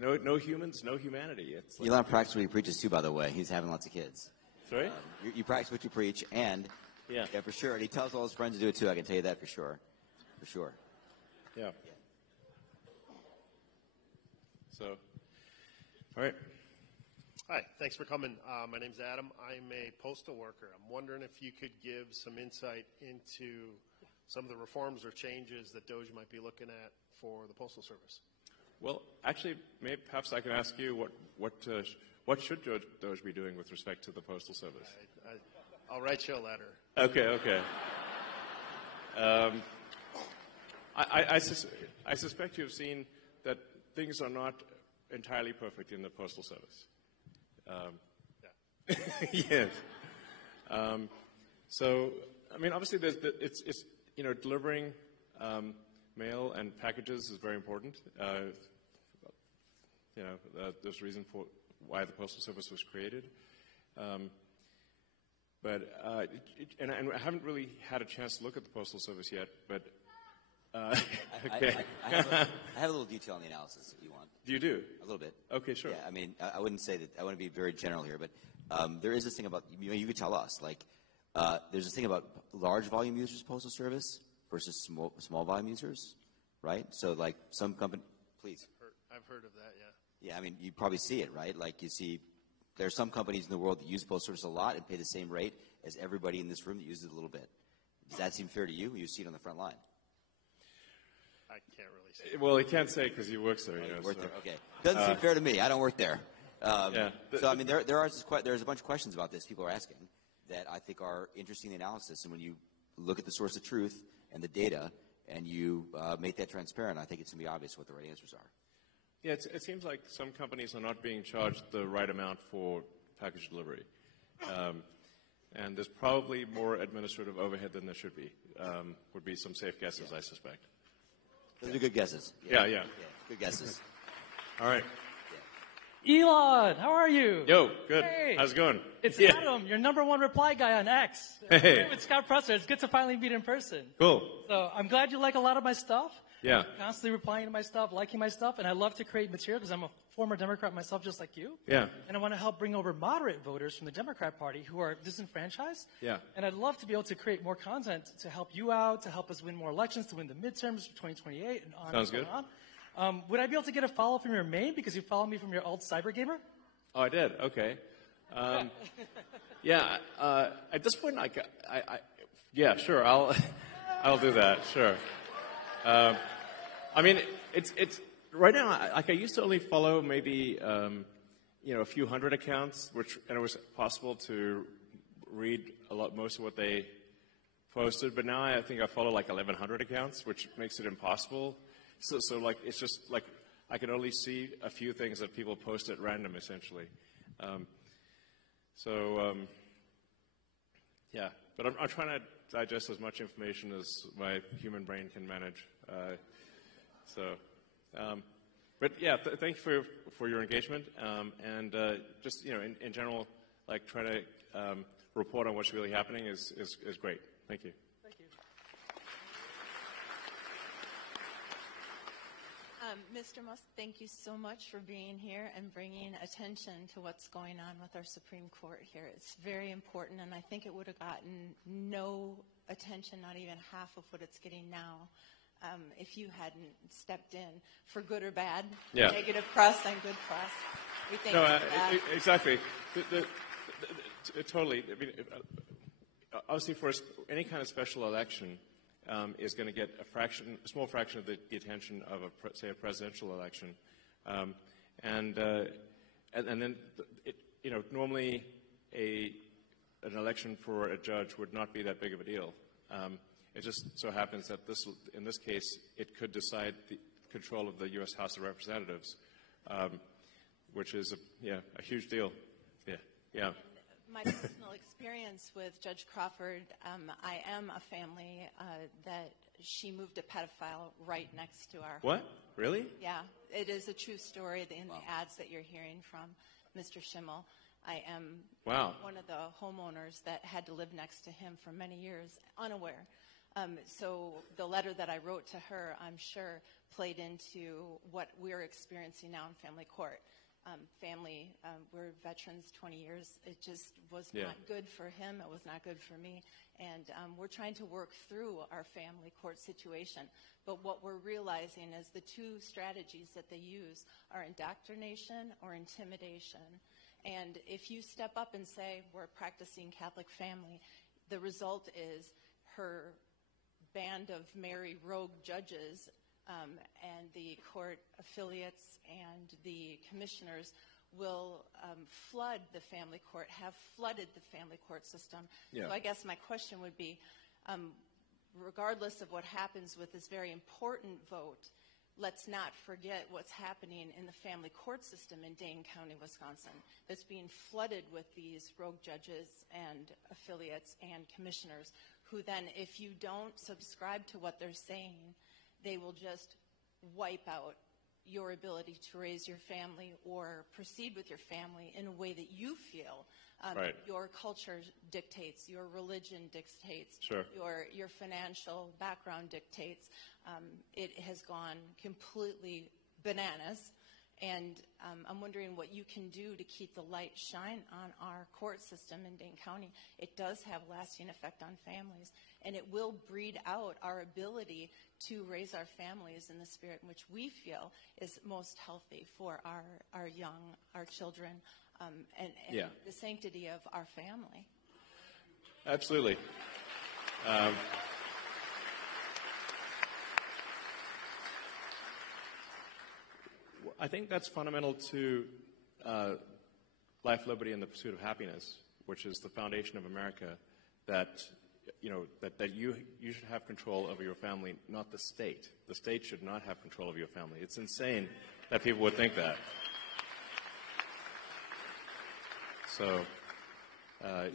No humans, no humanity. It's like, Elon practices what he preaches too, by the way. He's having lots of kids. Sorry? You practice what you preach, and yeah, for sure. And he tells all his friends to do it too. I can tell you that for sure. For sure. Yeah. So, all right. Hi, thanks for coming. My name's Adam. I'm a postal worker. I'm wondering if you could give some insight into some of the reforms or changes that Doge might be looking at for the Postal Service. Well, actually, perhaps I can ask you what should Doge be doing with respect to the Postal Service? I'll write you a letter. Okay. I suspect you've seen that things are not entirely perfect in the Postal Service. Yes. So, I mean, obviously, it's delivering mail and packages is very important. There's a reason for why the Postal Service was created. But I haven't really had a chance to look at the Postal Service yet. But okay. I have a little detail on the analysis if you want. Do you do? A little bit. Okay, sure. Yeah, I mean, I wouldn't say that. I want to be very general here, but there is this thing about you could tell us there's this thing about large volume users of Postal Service versus small volume users, right? So some company, please. I've heard of that. Yeah. Yeah, I mean, you probably see it, right? You see, there are some companies in the world that use Postal Service a lot and pay the same rate as everybody in this room that uses it a little bit. Does that seem fair to you? You see it on the front line. I can't really say. Well, he can't say because he works there. You work there. Okay. Doesn't seem fair to me. I don't work there. So, I mean, there's a bunch of questions about this people are asking that I think are interesting in the analysis. And when you look at the source of truth and the data and you make that transparent, I think it's going to be obvious what the right answers are. Yeah, it seems like some companies are not being charged the right amount for package delivery. And there's probably more administrative overhead than there should be, would be some safe guesses, I suspect. Those are good guesses. Yeah. Good guesses. All right. Elon, how are you? Yo, good. Hey. How's it going? It's Adam, your #1 reply guy on X. Hey. With Scott Presser. It's good to finally meet in person. Cool. So I'm glad you like a lot of my stuff. Yeah. Constantly replying to my stuff, liking my stuff, and I love to create material because I'm a former Democrat myself just like you. Yeah. And I want to help bring over moderate voters from the Democrat Party who are disenfranchised. Yeah. And I'd love to be able to create more content to help you out, to help us win more elections, to win the midterms for 2028 and on Sounds and good. on. Would I be able to get a follow from your main because you followed me from your alt cyber gamer? Oh, I did. Okay. Yeah. At this point, yeah, sure. I'll do that. Sure. I mean, it's right now. I used to only follow maybe a few hundred accounts, and it was possible to read most of what they posted. But now I think I follow like 1,100 accounts, which makes it impossible. So like it's just like I can only see a few things that people post at random, essentially. Yeah, but I'm trying to digest as much information as my human brain can manage. But yeah, thank you for your engagement, and just in general, like trying to report on what's really happening is great. Thank you. Thank you. Mr. Musk, thank you so much for being here and bringing attention to what's going on with our Supreme Court here. It's very important, and I think it would have gotten no attention, not even half of what it's getting now, if you hadn't stepped in, for good or bad, negative press and good press. We thank you for that. Exactly. Totally. I mean, obviously, for any kind of special election, is going to get a small fraction of the attention of say a presidential election, and then normally an election for a judge would not be that big of a deal. It just so happens that in this case it could decide the control of the U.S. House of Representatives, which is a huge deal. Yeah. My personal experience with Judge Crawford, I am a family that she moved a pedophile right next to our What? home. Really? Yeah, it is a true story in the ads that you're hearing from Mr. Schimmel. I am one of the homeowners that had to live next to him for many years, unaware. So the letter that I wrote to her, I'm sure, played into what we're experiencing now in family court. We're veterans 20 years. It just was not good for him. It was not good for me. And we're trying to work through our family court situation. But what we're realizing is the two strategies that they use are indoctrination or intimidation. And if you step up and say, we're a practicing Catholic family, the result is her band of merry rogue judges and the court affiliates and the commissioners will flood the family court, have flooded the family court system. Yeah. So I guess my question would be, regardless of what happens with this very important vote, let's not forget what's happening in the family court system in Dane County, Wisconsin, that's being flooded with these rogue judges and affiliates and commissioners who then, if you don't subscribe to what they're saying, they will just wipe out your ability to raise your family or proceed with your family in a way that you feel your culture dictates, your religion dictates, your financial background dictates. It has gone completely bananas, and I'm wondering what you can do to keep the light shine on our court system in Dane County. It does have lasting effect on families, and it will breed out our ability to raise our families in the spirit in which we feel is most healthy for our young, our children, and the sanctity of our family. Absolutely. I think that's fundamental to life, liberty, and the pursuit of happiness, which is the foundation of America. That you should have control over your family, not the state. The state should not have control of your family. It's insane that people would think that. So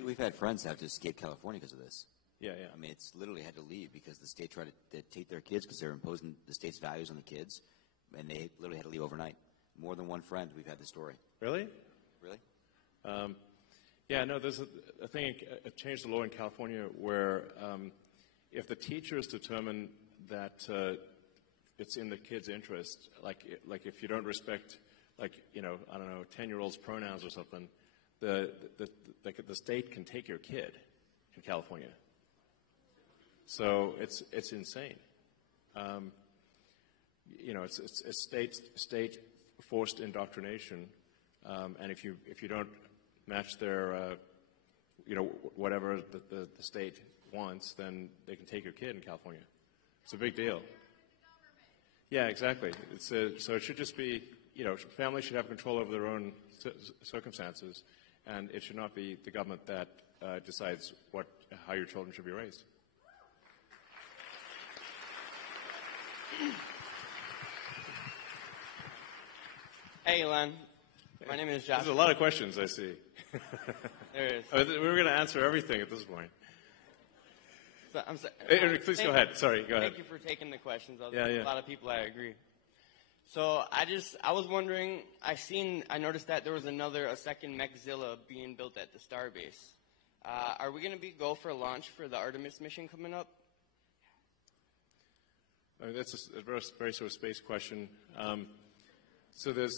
we've had friends have to escape California because of this. Yeah. I mean, it's literally had to leave because the state tried to take their kids because they're imposing the state's values on the kids, and they literally had to leave overnight. More than one friend, we've had this story. Really? Really? There's a thing, a change the law in California where if the teachers determine that it's in the kid's interest, like if you don't respect, 10-year-old's pronouns or something, the state can take your kid in California. So it's insane. it's state forced indoctrination, and if you don't match their, whatever the state wants, then they can take your kid in California. It's a big deal. Yeah, exactly. So it should just be, families should have control over their own circumstances, and it should not be the government that decides how your children should be raised. Hey, Elon. My name is Josh. There's a lot of questions, I see. There is. We were going to answer everything at this point. So, I'm sorry. Please go ahead. Sorry, go ahead. Thank you for taking the questions. Yeah. A lot of people, I agree. So I was wondering, I noticed that there was a second Mechzilla being built at the Starbase. Are we going to go for a launch for the Artemis mission coming up? I mean, that's a very sort of space question. So there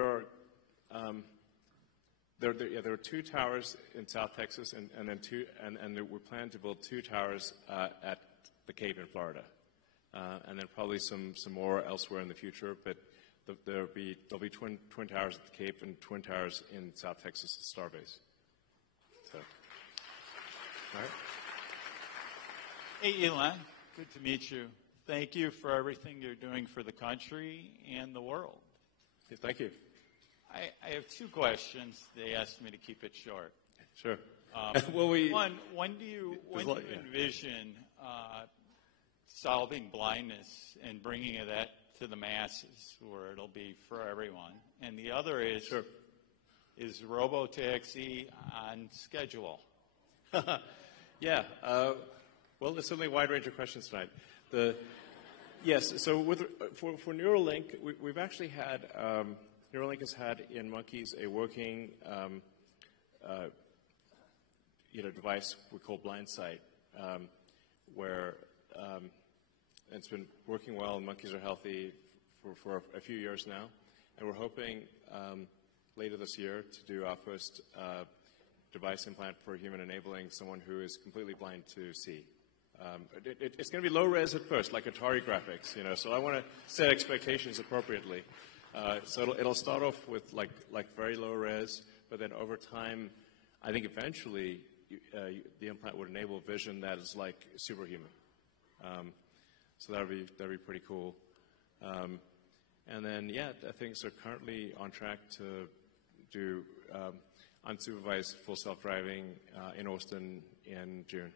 are 2 towers in South Texas, and then we're planning to build 2 towers at the Cape in Florida, and then probably some more elsewhere in the future. But there'll be twin towers at the Cape and twin towers in South Texas at Starbase. So, all right. Hey, Elon. Good to meet you. Thank you for everything you're doing for the country and the world. Thank you. I have 2 questions. They asked me to keep it short. Sure. When do you envision solving blindness and bringing that to the masses where it'll be for everyone? And the other is, is robotaxi on schedule? Yeah. Well, there's certainly a wide range of questions tonight. Yes. So for Neuralink, we've actually had Neuralink has had in monkeys a working device we call Blindsight, where it's been working well and monkeys are healthy for a few years now, and we're hoping later this year to do our first device implant for a human enabling someone who is completely blind to see. It's going to be low res at first, like Atari graphics, so I want to set expectations appropriately. So it'll start off with like very low res, but then over time, I think eventually the implant would enable vision that is like superhuman. So that'd be pretty cool. And then things are currently on track to do unsupervised full self-driving in Austin in June.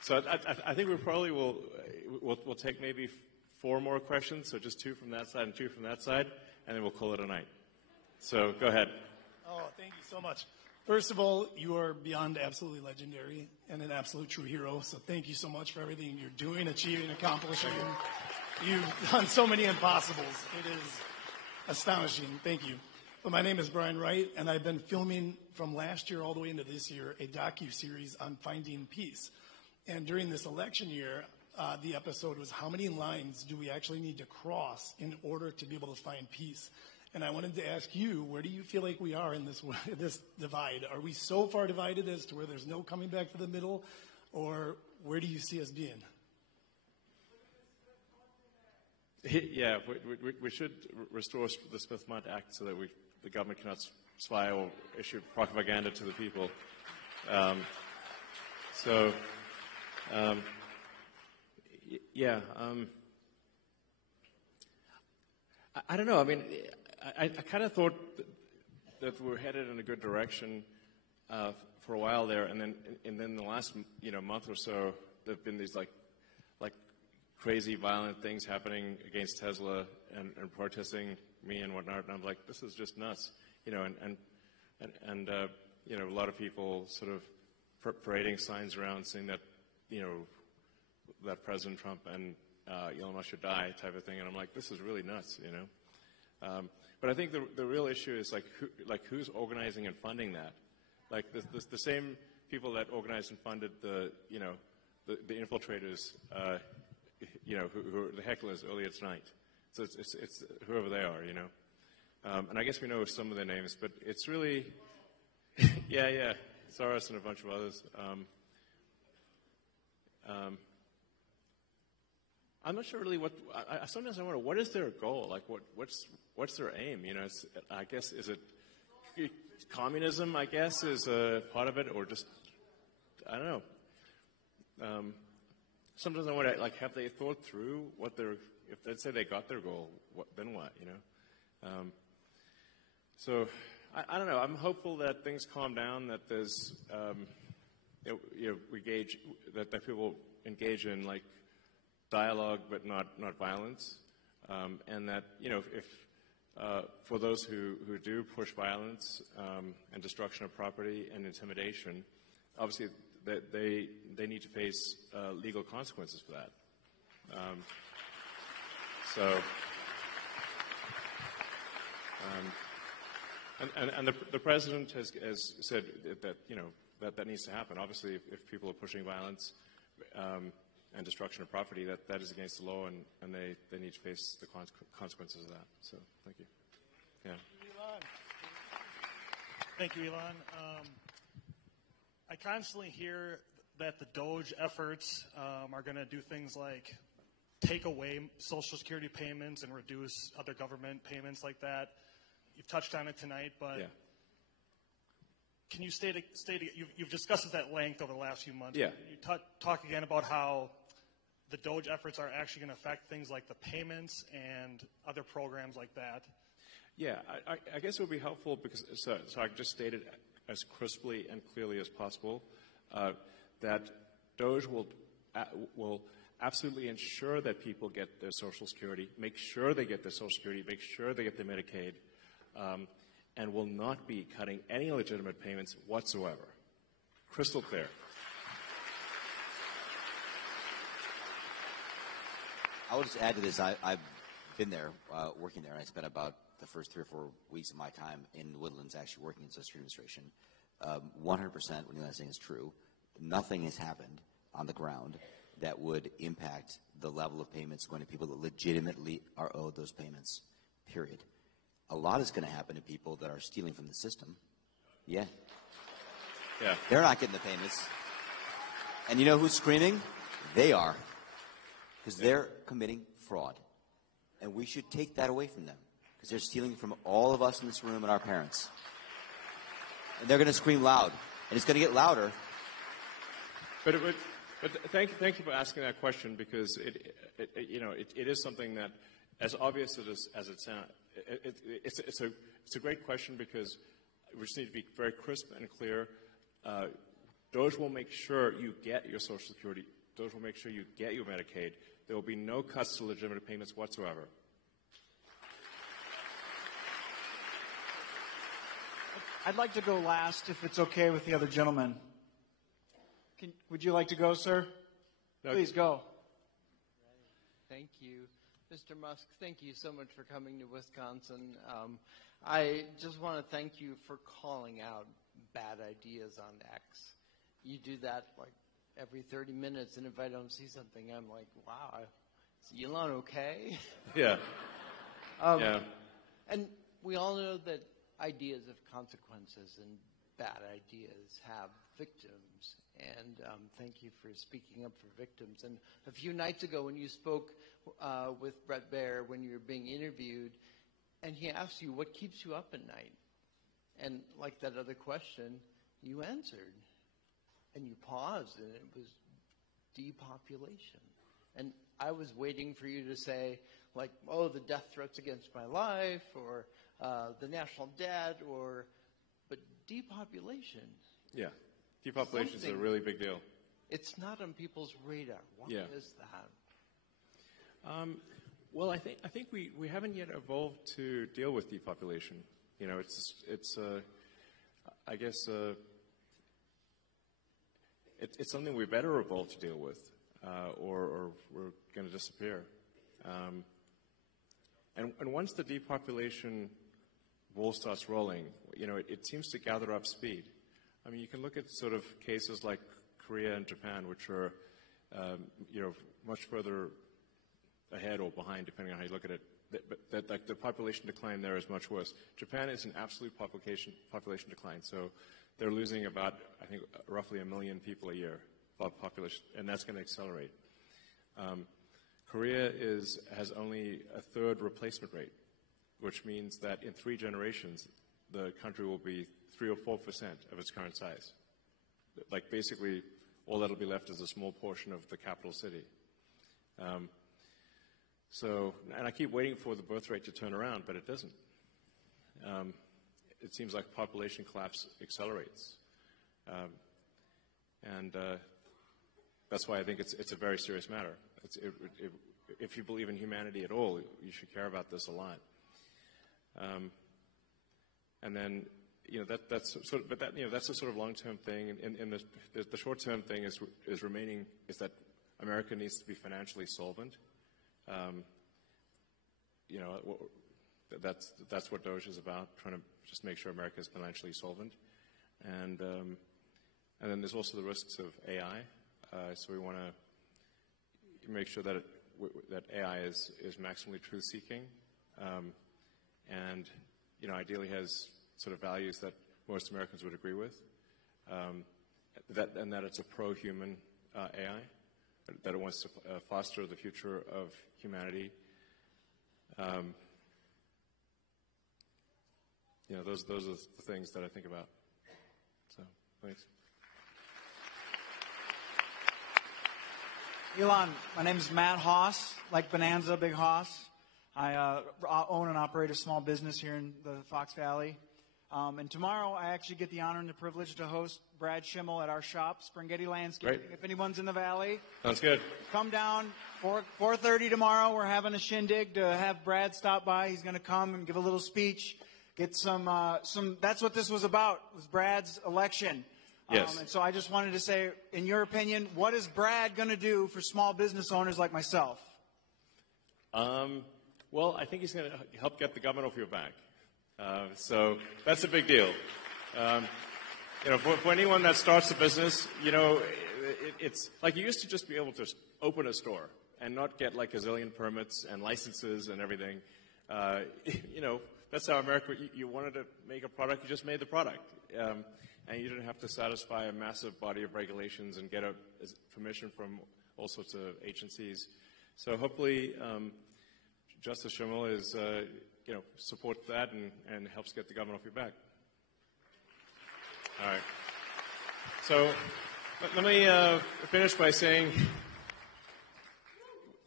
So I think we probably will take maybe 4 more questions, so just 2 from that side and 2 from that side, and then we'll call it a night. So go ahead. Oh, thank you so much. First of all, you are beyond absolutely legendary and an absolute true hero, so thank you so much for everything you're doing, achieving, accomplishing. You've done so many impossibles. It is astonishing. Thank you. Well, my name is Brian Wright, and I've been filming from last year all the way into this year a docu-series on finding peace. And during this election year, the episode was how many lines do we actually need to cross in order to be able to find peace? And I wanted to ask you, where do you feel like we are in this divide? Are we so far divided as to where there's no coming back to the middle, or where do you see us being? Yeah, we should restore the Smith-Mundt Act so that the government cannot spy or issue propaganda to the people. I don't know. I mean, I kind of thought that we're headed in a good direction for a while there, and then the last month or so, there've been these like crazy violent things happening against Tesla and protesting me and whatnot, and I'm like, this is just nuts, and a lot of people sort of parading signs around saying that that President Trump and Elon Musk should die type of thing, and I'm like, this is really nuts, But I think the real issue is who's organizing and funding that, like the same people that organized and funded the infiltrators, who are the hecklers earlier tonight. So it's whoever they are, and I guess we know some of their names, but it's really, yeah. Soros and a bunch of others. I'm not sure really what. Sometimes I wonder what is their goal? Like what's their aim? You know, I guess is it communism? I guess is a part of it, or just I don't know. Sometimes I wonder, like, have they thought through what their? If let's say they got their goal, then what? You know. So I don't know. I'm hopeful that things calm down. That there's that people engage in like dialogue, but not violence, and that if for those who do push violence and destruction of property and intimidation, obviously that they need to face legal consequences for that. And the president has said that needs to happen. Obviously, if people are pushing violence and destruction of property, that is against the law, and they need to face the consequences of that. So, thank you. Yeah. Thank you, Elon. I constantly hear that the Doge efforts are going to do things like take away Social Security payments and reduce other government payments like that. You've touched on it tonight, but can you state you've discussed this at length over the last few months. Yeah. Can you talk again about how the Doge efforts are actually going to affect things like the payments and other programs like that? Yeah, I guess it would be helpful because so I just stated as crisply and clearly as possible that Doge will absolutely ensure that people get their Social Security, make sure they get their Social Security, make sure they get their Medicaid, and will not be cutting any legitimate payments whatsoever. Crystal clear. I will just add to this. I've been there, working there, and I spent about the first 3 or 4 weeks of my time in the Woodlands actually working in Social Security Administration. 100% what Elon's saying is true. Nothing has happened on the ground that would impact the level of payments going to people that legitimately are owed those payments, period. A lot is going to happen to people that are stealing from the system. Yeah. Yeah. They're not getting the payments. And you know who's screaming? They are. Because they're committing fraud. And we should take that away from them. Because they're stealing from all of us in this room and our parents. And they're going to scream loud. And it's going to get louder. But thank you for asking that question, because it is something that, as obvious as it sounds, it's a great question, because we just need to be very crisp and clear. Doge will make sure you get your Social Security. Doge will make sure you get your Medicaid. There will be no cuts to legitimate payments whatsoever. I'd like to go last, if it's okay with the other gentleman. Would you like to go, sir? No. Please go. Thank you. Mr. Musk, thank you so much for coming to Wisconsin. I just want to thank you for calling out bad ideas on X. You do that like every 30 minutes, and if I don't see something, I'm like, wow, is Elon okay? Yeah. Yeah. And we all know that ideas have consequences, and bad ideas have victims. And thank you for speaking up for victims. And a few nights ago when you spoke with Brett Baer, when you were being interviewed, and he asked you, what keeps you up at night? And like that other question, you answered. And you paused, and it was depopulation. And I was waiting for you to say, like, oh, the death threats against my life, or the national debt, but depopulation. Yeah. Depopulation is a really big deal. It's not on people's radar. Why is that? Well, I think we haven't yet evolved to deal with depopulation. You know, I guess it's something we better evolve to deal with, or we're going to disappear. And once the depopulation ball starts rolling, you know, it seems to gather up speed. I mean, you can look at sort of cases like Korea and Japan, which are, much further ahead or behind, depending on how you look at it, like the population decline there is much worse. Japan is an absolute population decline, so they're losing about, I think, roughly 1 million people a year of population, and that's going to accelerate. Korea has only a third replacement rate, which means that in 3 generations, the country will be 3 or 4% of its current size. Like basically, all that'll be left is a small portion of the capital city. And I keep waiting for the birth rate to turn around, but it doesn't. It seems like population collapse accelerates. That's why I think it's a very serious matter. If you believe in humanity at all, you should care about this a lot. And then, that's a sort of long-term thing. And the short-term thing is that America needs to be financially solvent. That's what Doge is about, trying to just make sure America is financially solvent. And then there's also the risks of AI. So we want to make sure that AI is maximally truth-seeking, and ideally has sort of values that most Americans would agree with. That it's a pro-human AI, that it wants to foster the future of humanity. Those are the things that I think about. So, thanks. Elon, my name is Matt Haas, like Bonanza, Big Haas. I own and operate a small business here in the Fox Valley. And tomorrow I actually get the honor and the privilege to host Brad Schimmel at our shop, Springhetti Landscaping. Great. If anyone's in the valley, sounds good. Come down 4:30 tomorrow. We're having a shindig to have Brad stop by. He's going to come and give a little speech. Get some. That's what this was about. Was Brad's election. Yes. And so I just wanted to say, in your opinion, what is Brad going to do for small business owners like myself? Well, I think he's going to help get the government off your back. So that's a big deal. For anyone that starts a business, it's like you used to just be able to open a store and not get like a zillion permits and licenses and everything. That's how America, you wanted to make a product, you just made the product. And you didn't have to satisfy a massive body of regulations and get permission from all sorts of agencies. So hopefully, Justice Schimmel is, supports that and helps get the government off your back. All right. So let me finish by saying,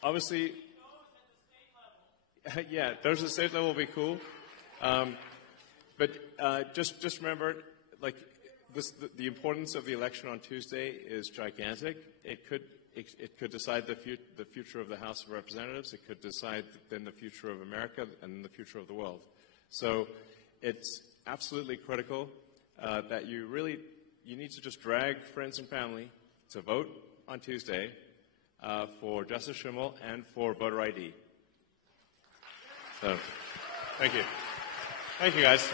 obviously, yeah, those at the state level will be cool. But just remember, like, the importance of the election on Tuesday is gigantic. It could decide the future of the House of Representatives. It could decide then the future of America and the future of the world. So it's absolutely critical that you need to just drag friends and family to vote on Tuesday for Justice Schimmel and for voter ID. So, thank you. Thank you, guys.